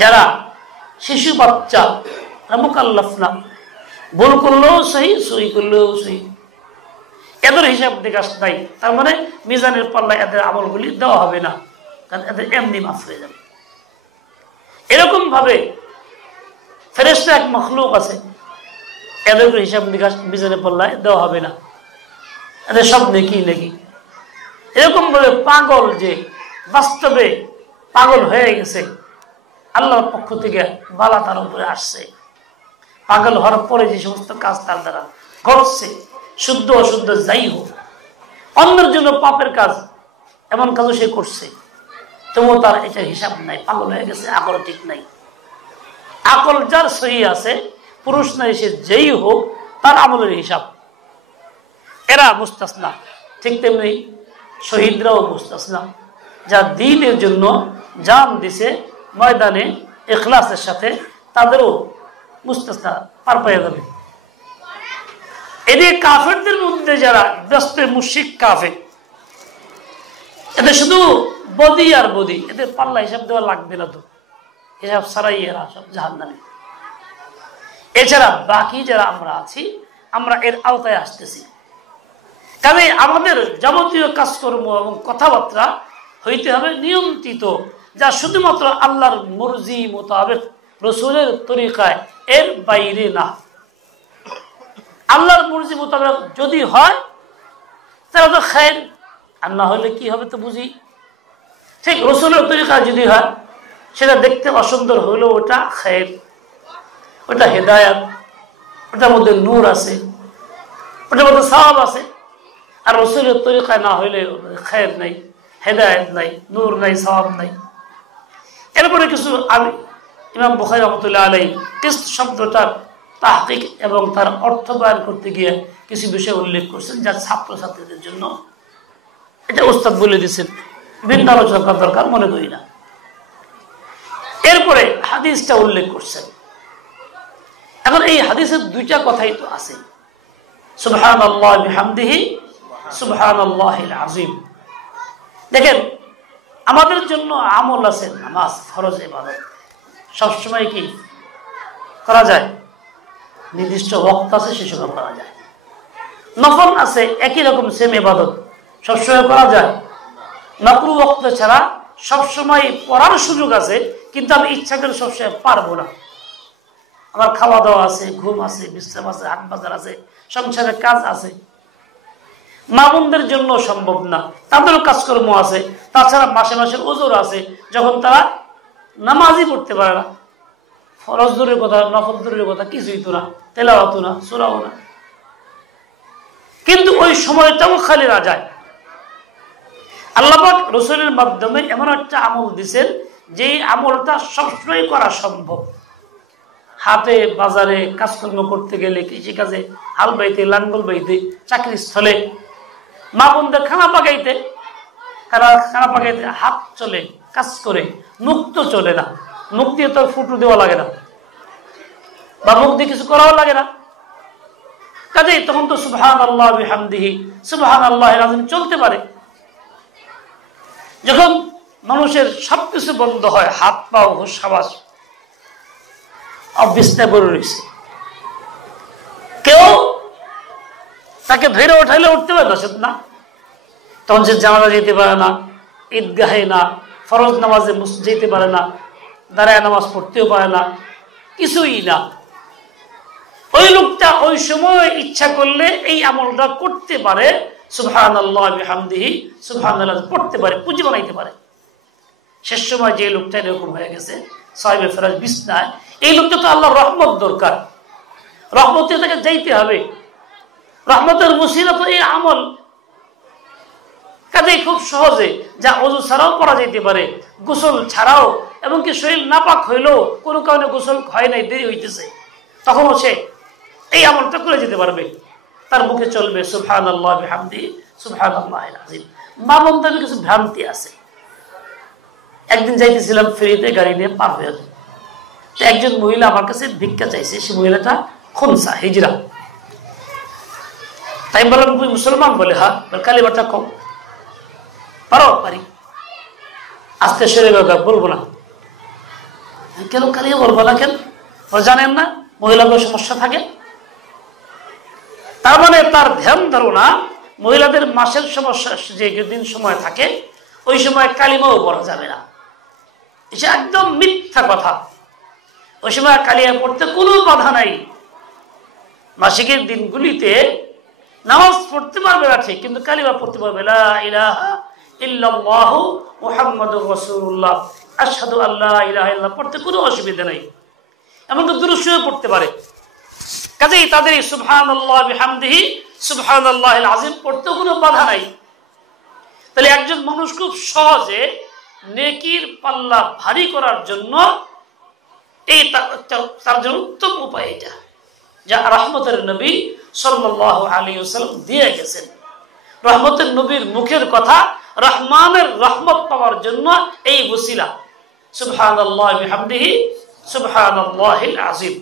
যারা শিশু বাচ্চা মুকাল্লাফ না, ভুল করলেও সহি, সহি করলেও সহি, এদের হিসাব নিকাশ নাই। তার মানে মিজানের পাল্লায় এদের আমলগুলি দেওয়া হবে না, কারণ এদের এমনি মাফ হয়ে যাবে। এরকম ভাবে ফেরেশতা এক মখলুক আছে, এদের হিসাব নিকাশ মিজানের পাল্লায় দেওয়া হবে না, এদের সব নেকি নেকি। এরকম ভাবে পাগল যে বাস্তবে পাগল হয়ে গেছে, আল্লাহর পক্ষ থেকে বালা তার উপরে আসছে। পাগল হওয়ার পরে যে সমস্ত কাজ তার দ্বারা ঘটছে, শুদ্ধ অশুদ্ধ যাই হোক, অন্যের জন্য পাপের কাজ, এমন কাজও সে করছে, তবুও তার এটা হিসাব নাই, পাগল হয়ে গেছে, আকল ঠিক নাই। আকল যার সহি আছে, পুরুষ নাই সে যেই হোক, তার আমলের হিসাব। এরা মুস্তাসনা। ঠিক তেমনি শহীদরাও মুস্তাসনা, যা দ্বীনের জন্য জান দিছে ময়দানে ইখলাসের সাথে, তাদেরও মুস্তাসনা, পার পাওয়া যাবে। এদিকে কাফেরদের মধ্যে যারা ব্যস্ত মুশরিক কাফের, এদের শুধু বদি আর বদি, এদের পাল্লা হিসাব দেওয়া লাগবে না, তো হিসাব ছাড়াই এরা সব জাহান্নামী। এছাড়া বাকি যারা আমরা আছি, আমরা এর আওতায় আসতেছি। কারণ আমাদের যাবতীয় কাজকর্ম এবং কথাবার্তা হইতে হবে নিয়ন্ত্রিত, যা শুধুমাত্র আল্লাহর মর্জি মোতাবেক রসুলের তরিকায়, এর বাইরে না। আল্লাহর মর্জি মোতাবেক যদি হয় তাহলে তো খায়ের, আর না হলে কি হবে তো বুঝি। ঠিক রসুলের তরিকায় যদি হয়, সেটা দেখতে অসুন্দর হলেও ওটা খায়ের, ওটা হেদায়াত, ওটার মধ্যে নূর আছে, ওটার মধ্যে সওয়াব আছে। আর রসুলের তরিকায় না হইলে খায়ের নাই, হেদায়াত নাই, নূর নাই, সওয়াব নাই। এরপরে কিছু আমি ইমাম বুখারী রাহমাতুল্লাহ আলাইহি কিসত শব্দটার তাহকিক এবং তার অর্থ বয়ান করতে গিয়ে কিছু বিষয় উল্লেখ করছেন, যা ছাত্রছাত্রীদের জন্য এটা উস্তাদ বলে দিচ্ছেন, ভিন্ন আলোচনা করার দরকার মনে করি না। এরপরে হাদিসটা উল্লেখ করছেন। এখন এই হাদিসের দুইটা কথাই তো আছে, সুবহানাল্লাহি ওয়া বিহামদিহি সুবহানাল্লাহিল আযীম। দেখেন, আমাদের জন্য আমল আছে, নামাজ ফরজ ইবাদত, সবসময় কি করা যায়? নির্দিষ্ট ওয়াক্ত আছে, সে সময় করা যায়। নফল আছে, একই রকম সেম ইবাদত, সবসময় করা যায়। মাকরুহ ওয়াক্ত ছাড়া সবসময় পড়ার সুযোগ আছে, কিন্তু আমি ইচ্ছা করে সবসময় পারবো না। আমার খাওয়া দাওয়া আছে, ঘুম আছে, বিশ্রাম আছে, হাট বাজার আছে, সংসারের কাজ আছে। মামুনদের জন্য সম্ভব না, তাদেরও কাজকর্ম আছে। তাছাড়া মাসে মাসের ওজোর আছে, যখন তারা নামাজই পড়তে পারে না। ফরজ দূরের কথা, নফল দূরের কথা, কিছুই তো না, তেলাওয়াতও না, সূরাও না। কিন্তু ওই সময়টাও খালি না যায়। আল্লাহ পাক রাসূলের মাধ্যমে এমন একটা আমল দিয়েছেন, যেই আমলটা সবসময় করা সম্ভব। হাটে বাজারে কাজকর্ম করতে গেলে, কৃষিকাজে হাল বাইতে, লাঙ্গল বাইতে, চাকরি স্থলে, মা বোনদের খানা পাকাইতে হাত চলে, কাজ করে, মুখ তো চলে না। মুখ দিয়ে তো ফুটু দেওয়া লাগে না, বা মুখ দিয়ে কিছু করাও লাগে না। কাজেই তখন তো সুবহানাল্লাহ বিহামদিহি সুবহানাল্লাহিল আযীম চলতে পারে। যখন মানুষের সবকিছু বন্ধ হয়, হাত পাও হুঁশ হাবাস অভ্যস্ত করে রয়েছে, কেউ তাকে ধরে উঠাইলে উঠতে পারে না, তখন সে জানাজা যেতে পারে না, ঈদগাহে না, ফরজ নামাজে যেতে পারে না, দাঁড়ায় নামাজ পড়তেও পারে না, কিছুই না। ওই লোকটা ওই সময় ইচ্ছা করলে এই আমলটা করতে পারে, সুবহানাল্লাহ বিহামদিহি সুবহানাল্লাহ পড়তে পারে, পুঁজি বানাইতে পারে। শেষ সময় যে লোকটা এরকম হয়ে গেছে, সাহিবে ফেরাজ বিছনায়, এই লোকটা তো আল্লাহর রহমত দরকার, রহমতে তাকে যাইতে হবে, রহমতের মুসিলা তো এই আমল। কাজেই খুব সহজে যা ওযু ছাড়াও পড়া যেতে পারে, গোসল ছাড়াও, এমনকি শরীর নাপাক হইলেও কোনো কারণে গোসল হয় নাই, দেরি হইতেছে, তখনও সে এই আমলটা করে যেতে পারবে। তার মুখে চলবে সুবহানাল্লাহ বিহামদিহি সুবহানাল্লাহিল আযীম। মা বোনদের কিছু ভ্রান্তি আছে। একদিন যাইতেছিলাম ফেরিতে, গাড়ি নিয়ে পার হয়ে যায়, একজন মহিলা আমার কাছে ভিক্ষা চাইছে। সে মহিলাটা খুনসা, হিজরা। তাই বললাম তুমি মুসলমান? বলে হ্যাঁ। কালিমাটা কম পারো? পারি। আস্তে সরে বলবো না। কেন কালিমা বলবো না কেন? জানেন না মহিলাদের সমস্যা থাকে? তার মানে তার ধ্যান ধারণা মহিলাদের মাসের সমস্যা যে দিন সময় থাকে ওই সময় কালিমাও পড়া যাবে না, এটা একদম মিথ্যা কথা। ওই সময় কালিমা পড়তে কোনো বাধা নাই। মাসিকের দিনগুলিতে নামাজ পড়তে পারবে না ঠিক, কিন্তু কালিমা পড়তে পারবে, লা ইলাহা ইল্লাল্লাহু মুহাম্মাদুর রাসূলুল্লাহ, আশহাদু আল্লা ইলাহা ইল্লাল্লাহ পড়তে কোনো অসুবিধা নাই। এমনকি দুরূদ শরীফ পড়তে পারে। কাজেই তাদের এই সুবহানাল্লাহ বিহামদিহি সুবহানাল্লাহিল আযীম পড়তে কোনো বাধা নাই। তাহলে একজন মানুষ খুব সহজে নেকির পাল্লা ভারী করার জন্য এই তার জন্য উত্তম উপায় এটা, যা রহমতের নবী সাল্লাল্লাহু আলাইহি ওয়াসাল্লাম দিয়ে গেছেন। রহমতের নবীর মুখের কথা, রহমানের রহমত পাওয়ার জন্য এই ওসিলা সুবহানাল্লাহ বিহামদিহি সুবহানাল্লাহিল আযীম।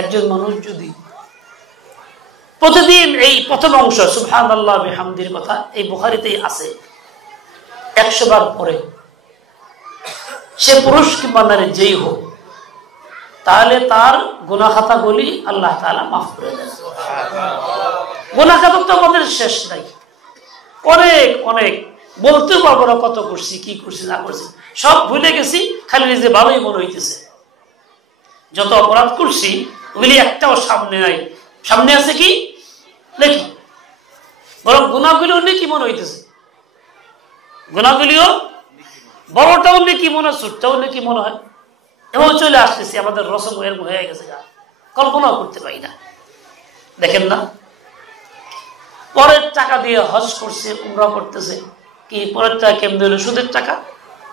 একজন মানুষ যদি প্রতিদিন এই প্রথম অংশ সুবহানাল্লাহ বিহামদির কথা, এই বুখারীতেই আছে, 100 বার পরে, সে পুরুষ কিংবা নারী যেই হোক, তাহলে তার গুনাহ খাতাগুলি আল্লাহ তাআলা মাফ করে দেন। গুনাহ খাতা তো আমাদের শেষ নাই, অনেক অনেক, বলতে পারবো না কত করছি, কি করছি না করছি, সব ভুলে গেছি, খালি নিজে ভালোই মনে হইতেছে। যত অপরাধ করছি ওগুলি একটাও সামনে নাই। সামনে আছে কি নাকি? বরং গুনাহগুলিও নেকি মনে হইতেছে, গুনাহগুলিও বড়টাও নেকি মনে হয়, ছোটটাও নেকি মনে হয়, এবং চলে আসতেছি, আমাদের রসম এরকম হয়ে গেছে, কল্পনাও করতে পারি না। দেখেন না, পরের টাকা দিয়ে হজ করছে, উমরা করতেছে, কি পরের টাকা কেমন হলো? সুদের টাকা,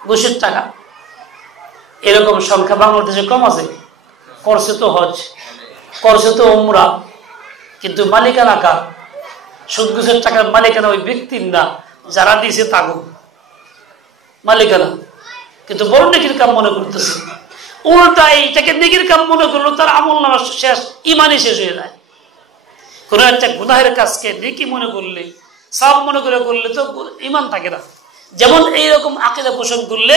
ঘুষের টাকা। এরকম সংখ্যা বাংলাদেশে কম আছে। করছে তো হজ, করছে তো উমরা, কিন্তু মালিকানা কার? সুদ ঘুষের টাকার মালিকানা ওই ব্যক্তির না, যারা দিয়েছে তাগো মালিকানা। কিন্তু বড় নেকির কাম মনে করতেছে, উল্টা এইটাকে নেকির কাম মনে করলো, তার আমল নামা শেষ, ইমানই শেষ হয়ে যায়। কোন একটা গুনাহের কাজকে নেকি মনে করলে, সব মনে করে করলে তো ইমান থাকে না। যেমন এইরকম আকীদা পোষণ করলে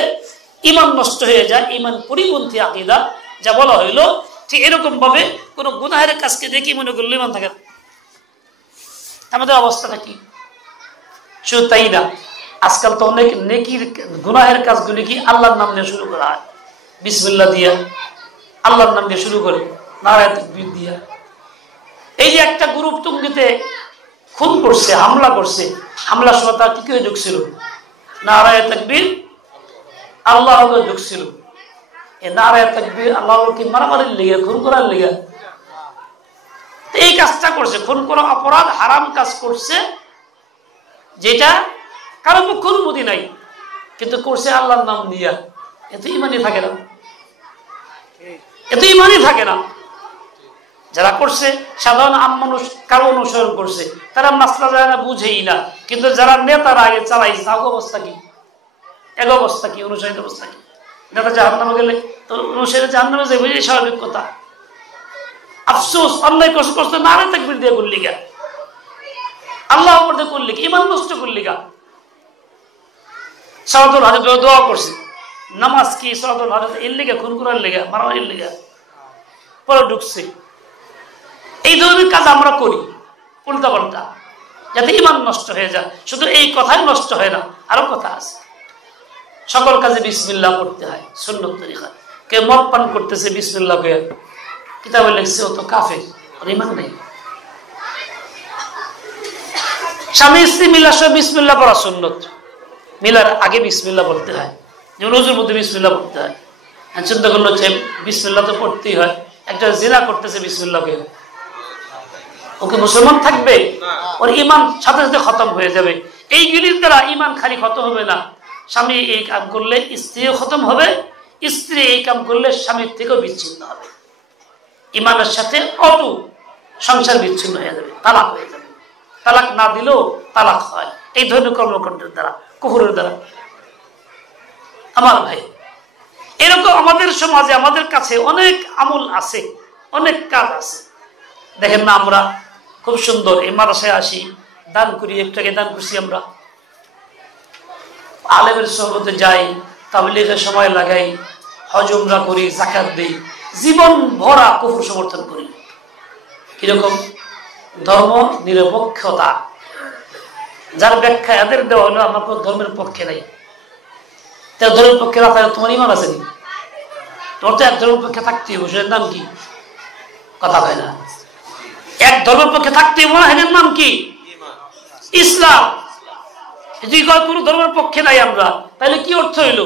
ইমান নষ্ট হয়ে যায়, ইমান পরিপন্থী আকীদা যা বলা হইলো, ঠিক এরকম ভাবে কোন গুনাহের কাজকে নেকি মনে করলে ইমান থাকে না। আমাদের অবস্থাটা কি? শুধু তাই না, আজকাল তো অনেক নেকির গুনাহের কাজগুলি কি আল্লাহর নাম দিয়ে শুরু করা হয়, বিসমিল্লাহ দিয়া আল্লাহর নাম দিয়ে শুরু করে, নারায়ে তাকবীর দিয়া। এই যে একটা গ্রুপ টুঙ্গিতে খুন করছে, হামলা করছে, হামলার সময় তার কি করে ঢুকছিল? নারায়ে তাকবীর আল্লাহ ঢুকছিল। এই নারায়ে তাকবীর আল্লাহ কি মারামারির লেগে, খুন করার লেগে? এই কাজটা করছে, খুন করা অপরাধ, হারাম কাজ করছে, যেটা কারো মুখ্য অনুমতি নাই, কিন্তু করছে আল্লাহর নাম দিয়া। এত ইমানই থাকে না। এত ইমানই থাকে না। যারা করছে সাধারণ আম মানুষ কারো অনুসরণ করছে, তারা মাসলা যায় না, বুঝেই না। কিন্তু যারা নেতারা আগে চালাইছে, তার অবস্থা কি, এক অবস্থা কি, অনুসারীর অবস্থা কি? নেতা জাহান্নামে গেলে তো অনুসারী জাহান্নামে যাবে, এই স্বাভাবিক কথা। আফসোস, অন্যায় কষ্ট করতে না রে তাকবীর দিয়ে করলি গা, আল্লাহ উপর দিয়ে করলি, ইমান নষ্ট করলি গা। সালাতুল হাজত দোয়া করছে, নামাজ কি সালাতুল হাজত এর লেগে, খুন করার লেগে, মারামারির লেগে, পরে ঢুকছে। এই ধরনের কাজ আমরা করি উল্টা পাল্টা, যাতে ইমান নষ্ট হয়ে যায়। শুধু এই কথাই নষ্ট হয় না, আরো কথা আছে। সকল কাজে বিসমিল্লাহ পড়তে হয় সুন্নত তরিকায়। কে মদ পান করতেছে বিসমিল্লাহ কয়ে, কিতাবে লিখছে ও তো কাফের, আর ইমান নেই। স্বামী স্ত্রী মিলার সব বিসমিল্লাহ পড়া সুন্নত, মিলার আগে বিসমিল্লাহ বলতে হয়। যেমন রোজের মধ্যে বিসমিল্লাহ পড়তে হয়। চিন্তা করলো যে বিসমিল্লাহ তো পড়তেই হয়, একটা জিনা করতেছে বিসমিল্লাহ কয়ে, ওকে মুসলমান থাকবে? ওর ইমান সাথে সাথে খতম হয়ে যাবে। এইগুলির দ্বারা ইমান খালি খতম হবে না, স্বামী এই কাম করলে স্ত্রীও খতম হবে, স্ত্রী এই কাম করলে স্বামীর থেকেও বিচ্ছিন্ন হবে। ইমানের সাথে অটু সংসার বিচ্ছিন্ন হয়ে যাবে, তালাক হয়ে যাবে। তালাক না দিলেও তালাক হয় এই ধরনের কর্মকাণ্ডের দ্বারা, কুফরের দ্বারা। আমার ভাই, এরকম আমাদের সমাজে, আমাদের কাছে অনেক আমল আছে, অনেক কাজ আছে। দেখেন না, আমরা খুব সুন্দর এই মাদ্রাসায় আসি, দান করি, একটাকে দান করছি আমরা, আলেমের সহবতে যাই, তাবলীগের সময় লাগাই, হজ উমরা করি, যাকাত দিই, জীবন ভরা কুফর সমর্থন করি। কিরকম? ধর্ম নিরপেক্ষতা, যার ব্যাখ্যা এদের দেওয়া হলো আমার কোনো ধর্মের পক্ষে নাই। তার ধর্মের পক্ষে না থাকলে তোমার ইমান আছে নি? তোমার তো এক ধর্মের পক্ষে থাকতেই হবে, সেটার নাম কি? কথা হয় না। এক ধর্মের পক্ষে থাকতেই হবে, এটার নাম কি? ইসলাম। যদি কোন ধর্মের পক্ষে নাই আমরা, তাহলে কি অর্থ হইল?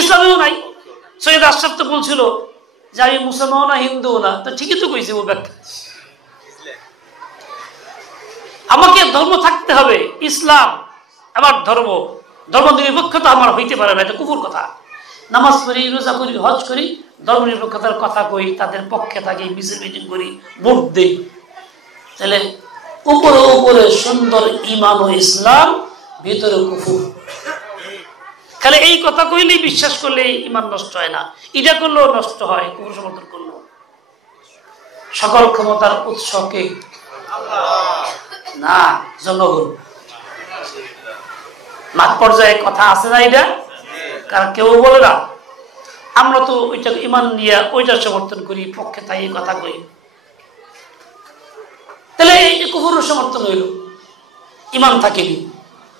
ইসলামেও নাই। সৈয়দ আশরাফ তো বলছিল যে আমি মুসলমান না, হিন্দু না, তো ঠিকই তো কইছে ও ব্যাখ্যা। আমাকে ধর্ম থাকতে হবে ইসলাম, আমার ধর্ম, ধর্ম নিরপেক্ষতা আমার হইতে পারে না, এটা কুফর কথা। নামাজ পড়ি, রোজা করি, হজ করি, ধর্ম নিরপেক্ষতার কথা কই, তাদের পক্ষে থাকি, মিছিল মিটিং করি, ভোট দেই, তাহলে উপরে উপরে সুন্দর ইমান ও ইসলাম, ভিতরে কুফর। খালি এই কথা কইলেই, বিশ্বাস করলে ইমান নষ্ট হয় না, এটা করলেও নষ্ট হয়, কুফর সমর্থন করলেও। সকল ক্ষমতার উৎস কে? না, জনগণ। মাঠ পর্যায়ে কথা আছে না এটা? কারণ কেউ বলে না, আমরা তো ওইটা ইমান নিয়ে ওইটা সমর্থন করি, পক্ষে তাই কথা কই, তাহলে এই যে কুফরের সমর্থন হইল, ইমান থাকেনি,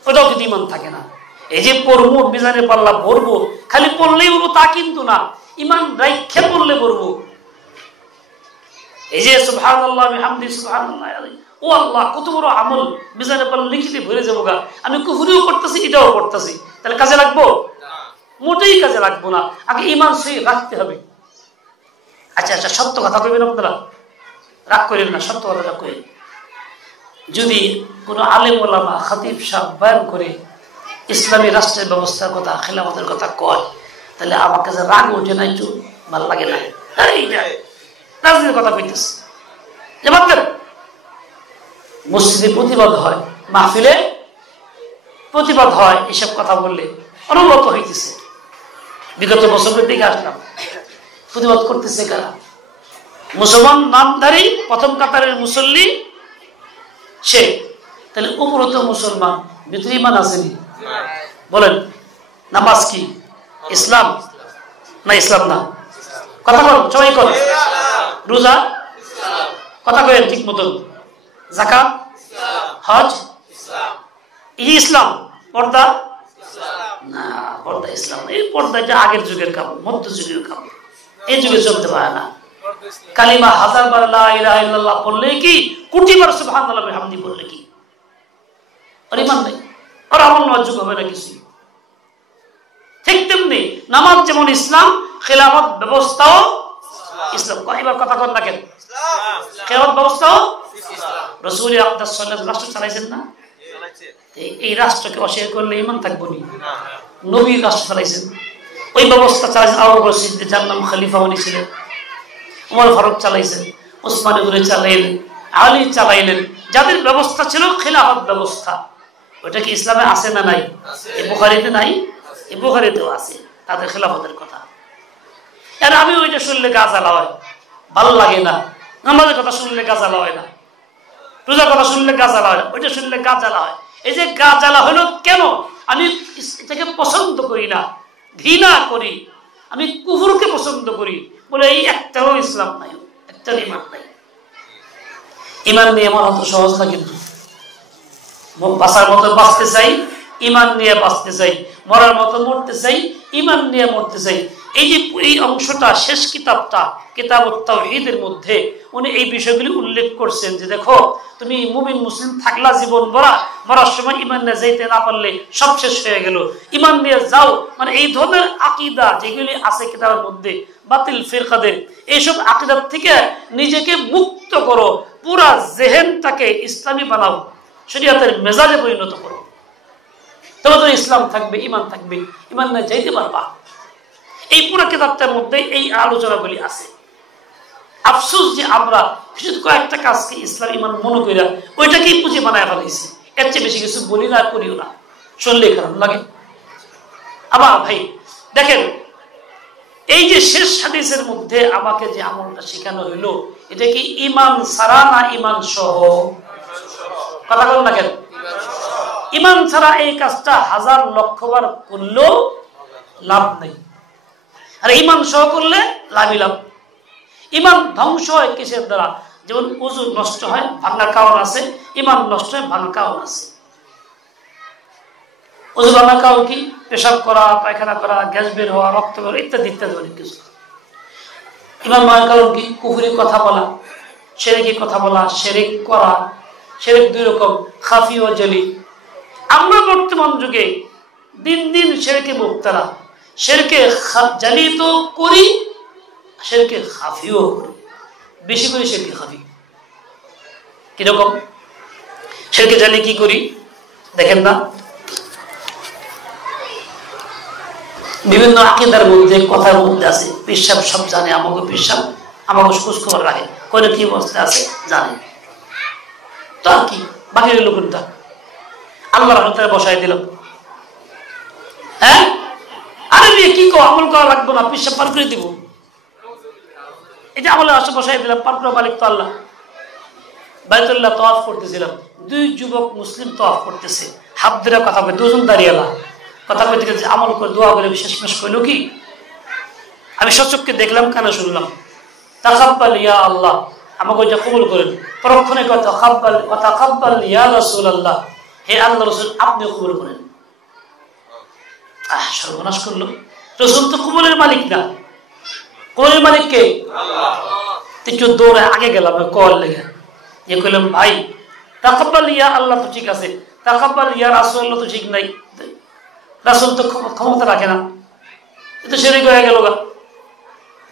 ওটাও কিন্তু ইমান থাকে না। এই যে পড়বো, মিজানের পাল্লা ভরবো, খালি পড়লেই বলবো তা কিন্তু না, ইমান রাইখে পড়লে পড়বো। এই যে সুবহানাল্লাহ বিহামদি সুবহানাল্লাহ, ও আল্লাহ, কত বড় আমল মিজানের পাল্লা লিখিতে ভরে যাবো গা, আমি কুফরিও করতেছি, এটাও করতেছি, তাহলে কাজে লাগবো? মোটেই কাজে লাগবো না। আগে ইমান সহি রাখতে হবে। আচ্ছা আচ্ছা, সত্য কথা কইবেন আপনারা, রাগ করেন না, সত্য কথা কই। যদি কোনো আলেম ওলামা, খতিব সাহেব বয়ান করে ইসলামী রাষ্ট্রের ব্যবস্থার কথা, খেলাফতের কথা কয়, তাহলে আমার কাছে রাগ উঠে না, একটু ভালো লাগে না, রাজনীতির কথা কইতেছে। যেমন মসজিদে প্রতিবাদ হয়, মাহফিলে প্রতিবাদ হয়, এসব কথা বললে অনুগত হইতেছে। বিগত বছরের দিকে আসলাম, প্রতিবাদ করতেছে কারা? মুসলমান নামধারী প্রথম কাতারের মুসল্লি সে, তাহলে উপরত মুসলমান, ভিতরে ইমান আসেনি? বলেন, নামাজ কি ইসলাম না? ইসলাম না? কথা বল, সবাই কর। রোজা, কথা কয়েন ঠিক মতন। যাকাত, হজ, এই ইসলাম। পর্দা না, পর্দা ইসলাম। এই পর্দাটা আগের যুগের কাম, মধ্য যুগের কাম, এই যুগে চলতে পারে না। কালিমা হাজার বার লা ইলাহা ইল্লাল্লাহ পড়লে কি, কোটি বার সুবহানাল্লাহ বিহামদি পড়লে কি, আর ইমান নেই, আর আমল নেওয়ার যোগ্য হবে না কিছু। ঠিক তেমনি নামাজ যেমন ইসলাম, খেলাফত ব্যবস্থাও ইসলাম। এবার কথা কর না কেন? খেলাফত ব্যবস্থাও রাসূল আকদাস সাল্লাল্লাহু আলাইহি ওয়াসাল্লাম রাষ্ট্র চালাইছেন না? এই রাষ্ট্রকে অস্বীকার করলে ইমান থাকবো নি? নবী রাষ্ট্র চালাইছেন, ওই ব্যবস্থা চালাইছেন আবু বকর সিদ্দিক, যার নাম খলিফা উনি ছিলেন, ওমর ফারুক চালাইছেন, ওসমান গনি চালাইলেন, আলী চালাইলেন, যাদের ব্যবস্থা ছিল খিলাফত ব্যবস্থা। ওটা কি ইসলামে আছে না নাই? এই বুখারীতে নাই? এই বুখারীতেও আছে তাদের খিলাফতের কথা। আর আমি ওইটা শুনলে গা জ্বালা হয়, ভালো লাগে না। নামাজের কথা শুনলে গা জ্বালা হয় না, রোজার কথা শুনলে গা জ্বালা হয় না, ওইটা শুনলে গা জ্বালা হয়। এই যে গা জ্বালা হলো কেন? আমি এটাকে পছন্দ করি না, ঘৃণা করি, আমি কুফরকে পছন্দ করি বলে এই একটাও ইসলাম নাই, একটা ইমান নাই। ইমান নিয়ে আমার অত সহজ না, কিন্তু বাঁচার মতো বাঁচতে চাই, ইমান নিয়ে বাঁচতে চাই, মরার মতো মরতে চাই, ইমান নিয়ে মরতে চাই। এই যে এই অংশটা শেষ কিতাবটা কিতাবুত তাওহীদের মধ্যে উনি এই বিষয়গুলি উল্লেখ করছেন যে দেখো তুমি মুমিন মুসলিম থাকলা জীবন ভরা, মরার সময় ইমান নিয়ে যাইতে না পারলে সব শেষ হয়ে গেল, ইমান নিয়ে যাও। মানে এই ধরনের আকীদা যেগুলি আছে কিতাবের মধ্যে বাতিল ফিরকাদের, এইসব আকীদার থেকে নিজেকে মুক্ত করো, পুরা জেহেনটাকে ইসলামী বানাও, শরীয়তের মেজাজে পরিণত করো, তবে তো ইসলাম থাকবে, ইমান থাকবে, ইমান না যাইতে পারবা। এই পুরো কিতাবটার মধ্যে এই আলোচনাগুলি আছে। আফসোস যে আমরা শুধু কয়েকটা কাজকে ইসলাম ইমান মনে করি, ওইটাকেই পুঁজি বানায় ফেলাইছি, এর চেয়ে বেশি কিছু বলি না, করিও না, শুনলে খারাপ লাগে। আবার ভাই দেখেন, এই যে শেষ হাদিসের মধ্যে আমাকে যে আমলটা শেখানো হইলো, এটা কি ইমান ছাড়া না ইমান সহ? কথা বল না কেন? ইমান ছাড়া এই কাজটা হাজার লক্ষবার করলেও লাভ নেই, আর ইমান সহ করলে লাভই লাভ। ইমান ধ্বংস হয় কিসের দ্বারা? যেমন ওযু নষ্ট হয়, ভাঙার কারণ আছে, ইমান নষ্ট হয়, ভাঙার কারণ আছে। ওযু ভাঙার কারণ কি? পেশাব করা, পায়খানা করা, গ্যাস বের হওয়া, রক্ত বের হওয়া, ইত্যাদি ইত্যাদি অনেক কিছু। ইমান ভাঙার কারণ কি? কুফরি কথা বলা, শিরকি কথা বলা, শিরক করা। শিরক দুই রকম, খাফি ও জলি। আমরা বর্তমান যুগে দিন দিন শিরকে মুবতালা, শিরকে জালি তো করি, শিরকে খাফিও করি, বেশি করে শিরকে খাফি। কিরকম শিরকে জালি কি করি দেখেন না, বিভিন্ন আকীদার মধ্যে কথার মধ্যে আছে, পিসাব সব জানে, আমাকে পিসাব আমাকে খোঁজ খবর রাখে, কোন কি অবস্থা আছে জানে, তো আর কি বাকি রইল কোনটা? আল্লাহ রহমতে বসাই দিলাম। হ্যাঁ, আরে কি কো, আমল করা লাগবে না, পিসাব পার করে দিব, এটা আমলের আশা বসাই দিলাম, পার করা মালিক তো আল্লাহ। বাইতুল্লাহ তওয়াফ করতেছিলাম, দুই যুবক মুসলিম তওয়াফ করতেছে, হাত ধরে কথা বলে, দুজন দাঁড়িয়ে কথা বলতে গেছে, আমল করে দোয়া করে শেষমেশ কইল কি, আমি সচক্ষে দেখলাম, কানে শুনলাম, তাকাব্বাল ইয়া আল্লাহ, আমাকে ওইটা কবুল করেন। পরক্ষণে তাকাব্বাল ইয়া রাসূলুল্লাহ, হে আল্লাহ রাসূল আপনি কবুল করেন। সর্বনাশ করলো, রাসূল তো কবুলের মালিক না, কবুলের মালিক কে? আল্লাহ। একটু দৌড়ে আগে গেলাম কল লেগে, যে কইলাম ভাই তাকাব্বাল ইয়া আল্লাহ তো ঠিক আছে, তাকাব্বাল ইয়া রাসূলুল্লাহ তো ঠিক নাই, রাসূল তো ক্ষমতা রাখে না, এটা শিরক হয়ে গেল।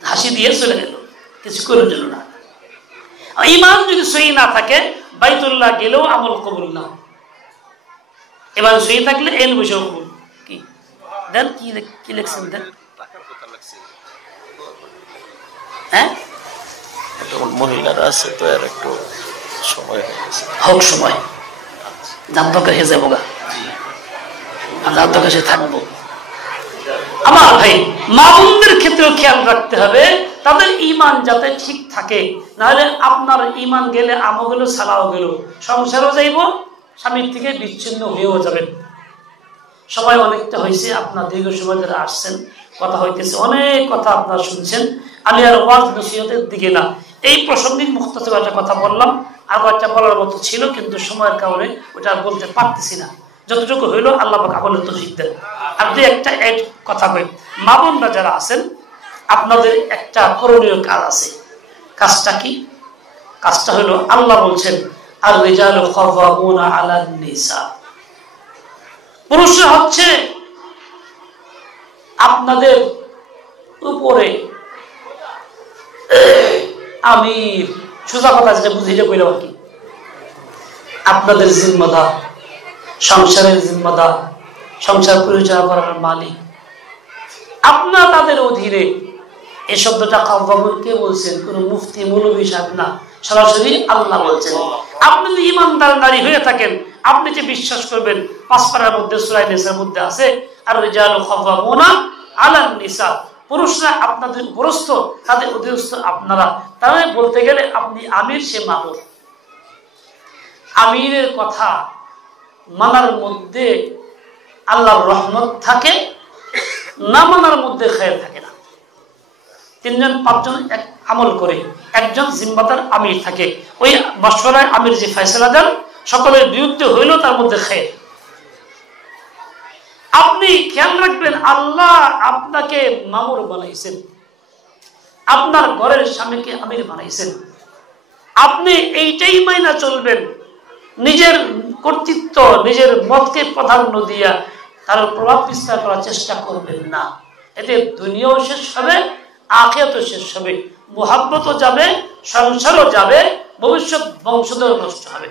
হাসি দিয়ে চলে গেল, কিছু করে দিল না। ঈমান যদি সহি না থাকে, বাইতুল্লাহ গেলেও আমল কবুল না। এবার সহি থাকলে এর বিষয় কবুল। কি দেন, কি লিখছেন দেন? হ্যাঁ, মহিলারা আছে তো, এর একটু সময় হয়ে গেছে, হোক সময়, জানতো কাছে যাবো গা, জানতো কাছে থাকবো। আমার ভাই মা বোনদের ক্ষেত্রেও খেয়াল রাখতে হবে, তাদের ঈমান যাতে ঠিক থাকে, নাহলে আপনার ঈমান গেলে আমও গেল, সালাও গেল, সংসারও যাইব, স্বামীর থেকে বিচ্ছিন্ন হয়েও যাবেন। সময় অনেকটা হয়েছে, আপনার দীর্ঘ সময় ধরে আসছেন, কথা হইতেছে, অনেক কথা আপনারা শুনছেন। আমি আর ওয়াজ নসিহতের দিকে না, এই প্রসঙ্গিক মুখতাসর একটা কথা বললাম, আরো একটা বলার মতো ছিল, কিন্তু সময়ের কারণে ওটা বলতে পারতেছি না। যতটুকু হইলো আল্লাহ পাক আমলের তৌফিক দেন। আর দুই একটা কথা কই, মা বোনরা যারা আছেন, আপনাদের একটা করণীয় কাজ আছে। কাজটা কি? কাজটা হলো, আল্লাহ বলছেন আর রিজালু খাওয়াবুনা আলান নিসা, পুরুষরা হচ্ছে আপনাদের উপরে আমির, সোজা কথা যেটা বুঝি এটা কইলাম আর কি, আপনাদের জিম্মাদার, সংসারের জিম্মাদার, সংসার পরিচালনা করার মালিক। আপনারা তাদের অধীনে। এই শব্দটা কে বলছেন? কোন মুফতি মৌলভী সাহেব না, সরাসরি আল্লাহ বলছেন। আপনি যদি ইমানদার নারী হয়ে থাকেন, আপনি যে বিশ্বাস করবেন 5 পারার মধ্যে সূরা নিসার মধ্যে আছে, আর রিজালু খাওয়ামুনা আলান নিসা, পুরুষরা আপনাদের উপরস্থ, তাদের অধীনস্থ আপনারা। তাহলে বলতে গেলে আপনি আমির, সে মামুর। আমিরের কথা মানার মধ্যে আল্লাহর রহমত থাকে, না মানার মধ্যে খায়ের থাকে না। 3 জন 5 জন এক আমল করে, একজন জিম্মাদার আমির থাকে, ওই মশওয়ারায় আমির যে ফয়সালা দেন সকলের বিরুদ্ধে হইলেও তার মধ্যে খায়ের। আপনি খেয়াল রাখবেন, আল্লাহ আপনাকে মামুর বানাইছেন, আপনার ঘরের স্বামীকে আমির বানাইছেন। আপনি এইটাই মাইনা চলবেন, নিজের কর্তৃত্ব, নিজের মতকে প্রাধান্য দিয়া তার প্রভাব বিস্তার করার চেষ্টা করবেন না। এতে দুনিয়াও শেষ হবে, আখিরাতও শেষ হবে, মুহাব্বতও যাবে, সংসারও যাবে, ভবিষ্যৎ বংশধর নষ্ট হবে।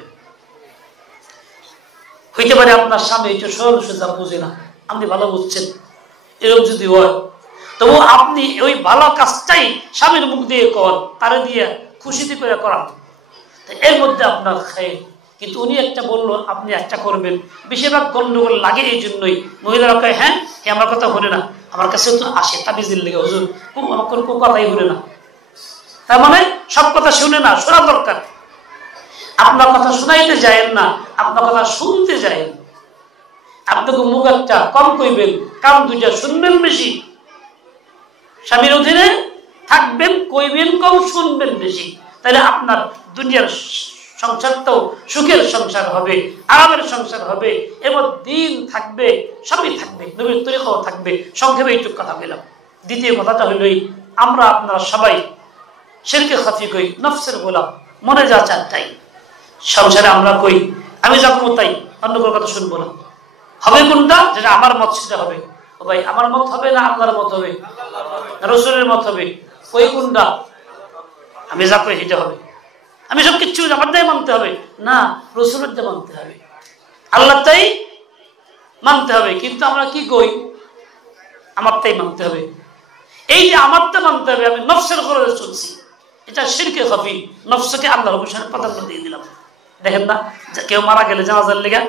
হইতে পারে আপনার স্বামী একটু সরল সোজা বুঝে না, আপনি ভালো বুঝছেন, এরকম যদি হয় তবু আপনি ওই ভালো কাজটাই স্বামীর মুখ দিয়ে কর, তারে দিয়ে খুশিতে করে করান, এর মধ্যে আপনার খায়। কিন্তু উনি একটা বললো, আপনি একটা করবেন, বেশিরভাগ গন্ডগোল লাগে এই জন্যই। মহিলারা কয়, হ্যাঁ আমার কথা হলে না, আমার কাছে তো আসে তাবিজের লেগে, হুজুর আমার কোনো কথাই হলে না। তার মানে সব কথা শুনে না, শোনা দরকার। আপনার কথা শোনাইতে যায়েন না, আপনার কথা শুনতে যায়েন। আপনাকে মুখ একটা কম কইবেন, কান 2টা শুনবেন বেশি। স্বামীর অধীনে থাকবেন, কইবেন কম, শুনবেন বেশি। তাহলে আপনার দুনিয়ার সংসারটাও সুখের সংসার হবে, আরামের সংসার হবে, এবং দিন থাকবে, সবই থাকবে, নবীর তরিকাও থাকবে। সংক্ষেপে এইটুক কথা বললাম। দ্বিতীয় কথাটা হইলই, আমরা আপনারা সবাই শিরকে খাফি কই, নফসের গোলাম, মনে যা চান তাই। সংসারে আমরা কই আমি যা করবো তাই, অন্য কোনো কথা শুনবো না। হবে কোনটা? যেটা আমার মত সেটা হবে। ও ভাই, আমার মত হবে না আল্লাহর মত হবে, রাসূলের মত হবে? ওই কোনটা? আমি যা কই সেটা হবে। আমি সব কিছু আমার তাই মানতে হবে না, রাসূলের তাই মানতে হবে, আল্লাহর তাই মানতে হবে। কিন্তু আমরা কি কই? আমার তাই মানতে হবে। এই যে আমার তাই মানতে হবে, আমি নফসের খরচে চলছি, এটা শিরকে খাফি। নফসকে আল্লাহর হুকুমে প্রাধান্য দিয়ে দিলাম। দেখেন না, কেউ মারা গেলে জানাজার লেগে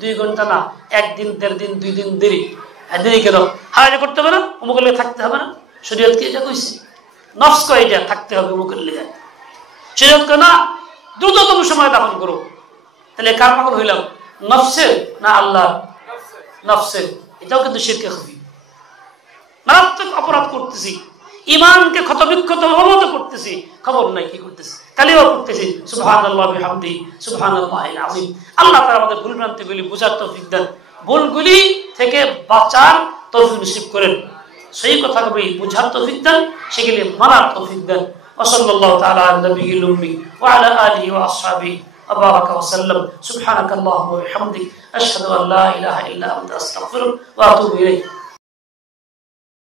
2 ঘন্টা না, 1 দিন 1.5 দিন 2 দিন দেরি, দেরি কেন? হারানি করতে হবে না, অমুকের লেগে থাকতে হবে না? শরীয়ত কি এটা কইছে? নফস কয় এটা থাকতে হবে অমুকের লেগে। শরীয়ত কয় না, দ্রুততম সময় দাফন করো। তাহলে কার পাগল হইলাম? নফসের না আল্লাহ? নফসের। এটাও কিন্তু শিরকে খাফি। মারাত্মক অপরাধ করতেছি, ইমানকে ক্ষতবিক্ষত করতেছি, খবর নাই কি করতেছি, কালিমা পড়তেছি, সুবহানাল্লাহ বিহামদিহি সুবহানাল্লাহিল আযীম। আল্লাহ তাআলা আমাদের ভুল ভ্রান্তিগুলি বোঝার তৌফিক দেন, ভুলগুলি থেকে বাঁচার তৌফিক নসিব করেন, সেই কথাগুলি বোঝার তৌফিক দেন, সেগুলি মানার তৌফিক দেন। ওয়া সাল্লাল্লাহু তাআলা আলা নবিয়িল উম্মি ওয়া আলা আলিহি ওয়া আসহাবিহি ওয়া বারাকা ওয়া সাল্লাম। সুবহানাকাল্লাহুম্মা ওয়া বিহামদিক আশহাদু আল্লা ইলাহা ইল্লা আনতা আস্তাগফিরুকা ওয়া আতুবু ইলাইক।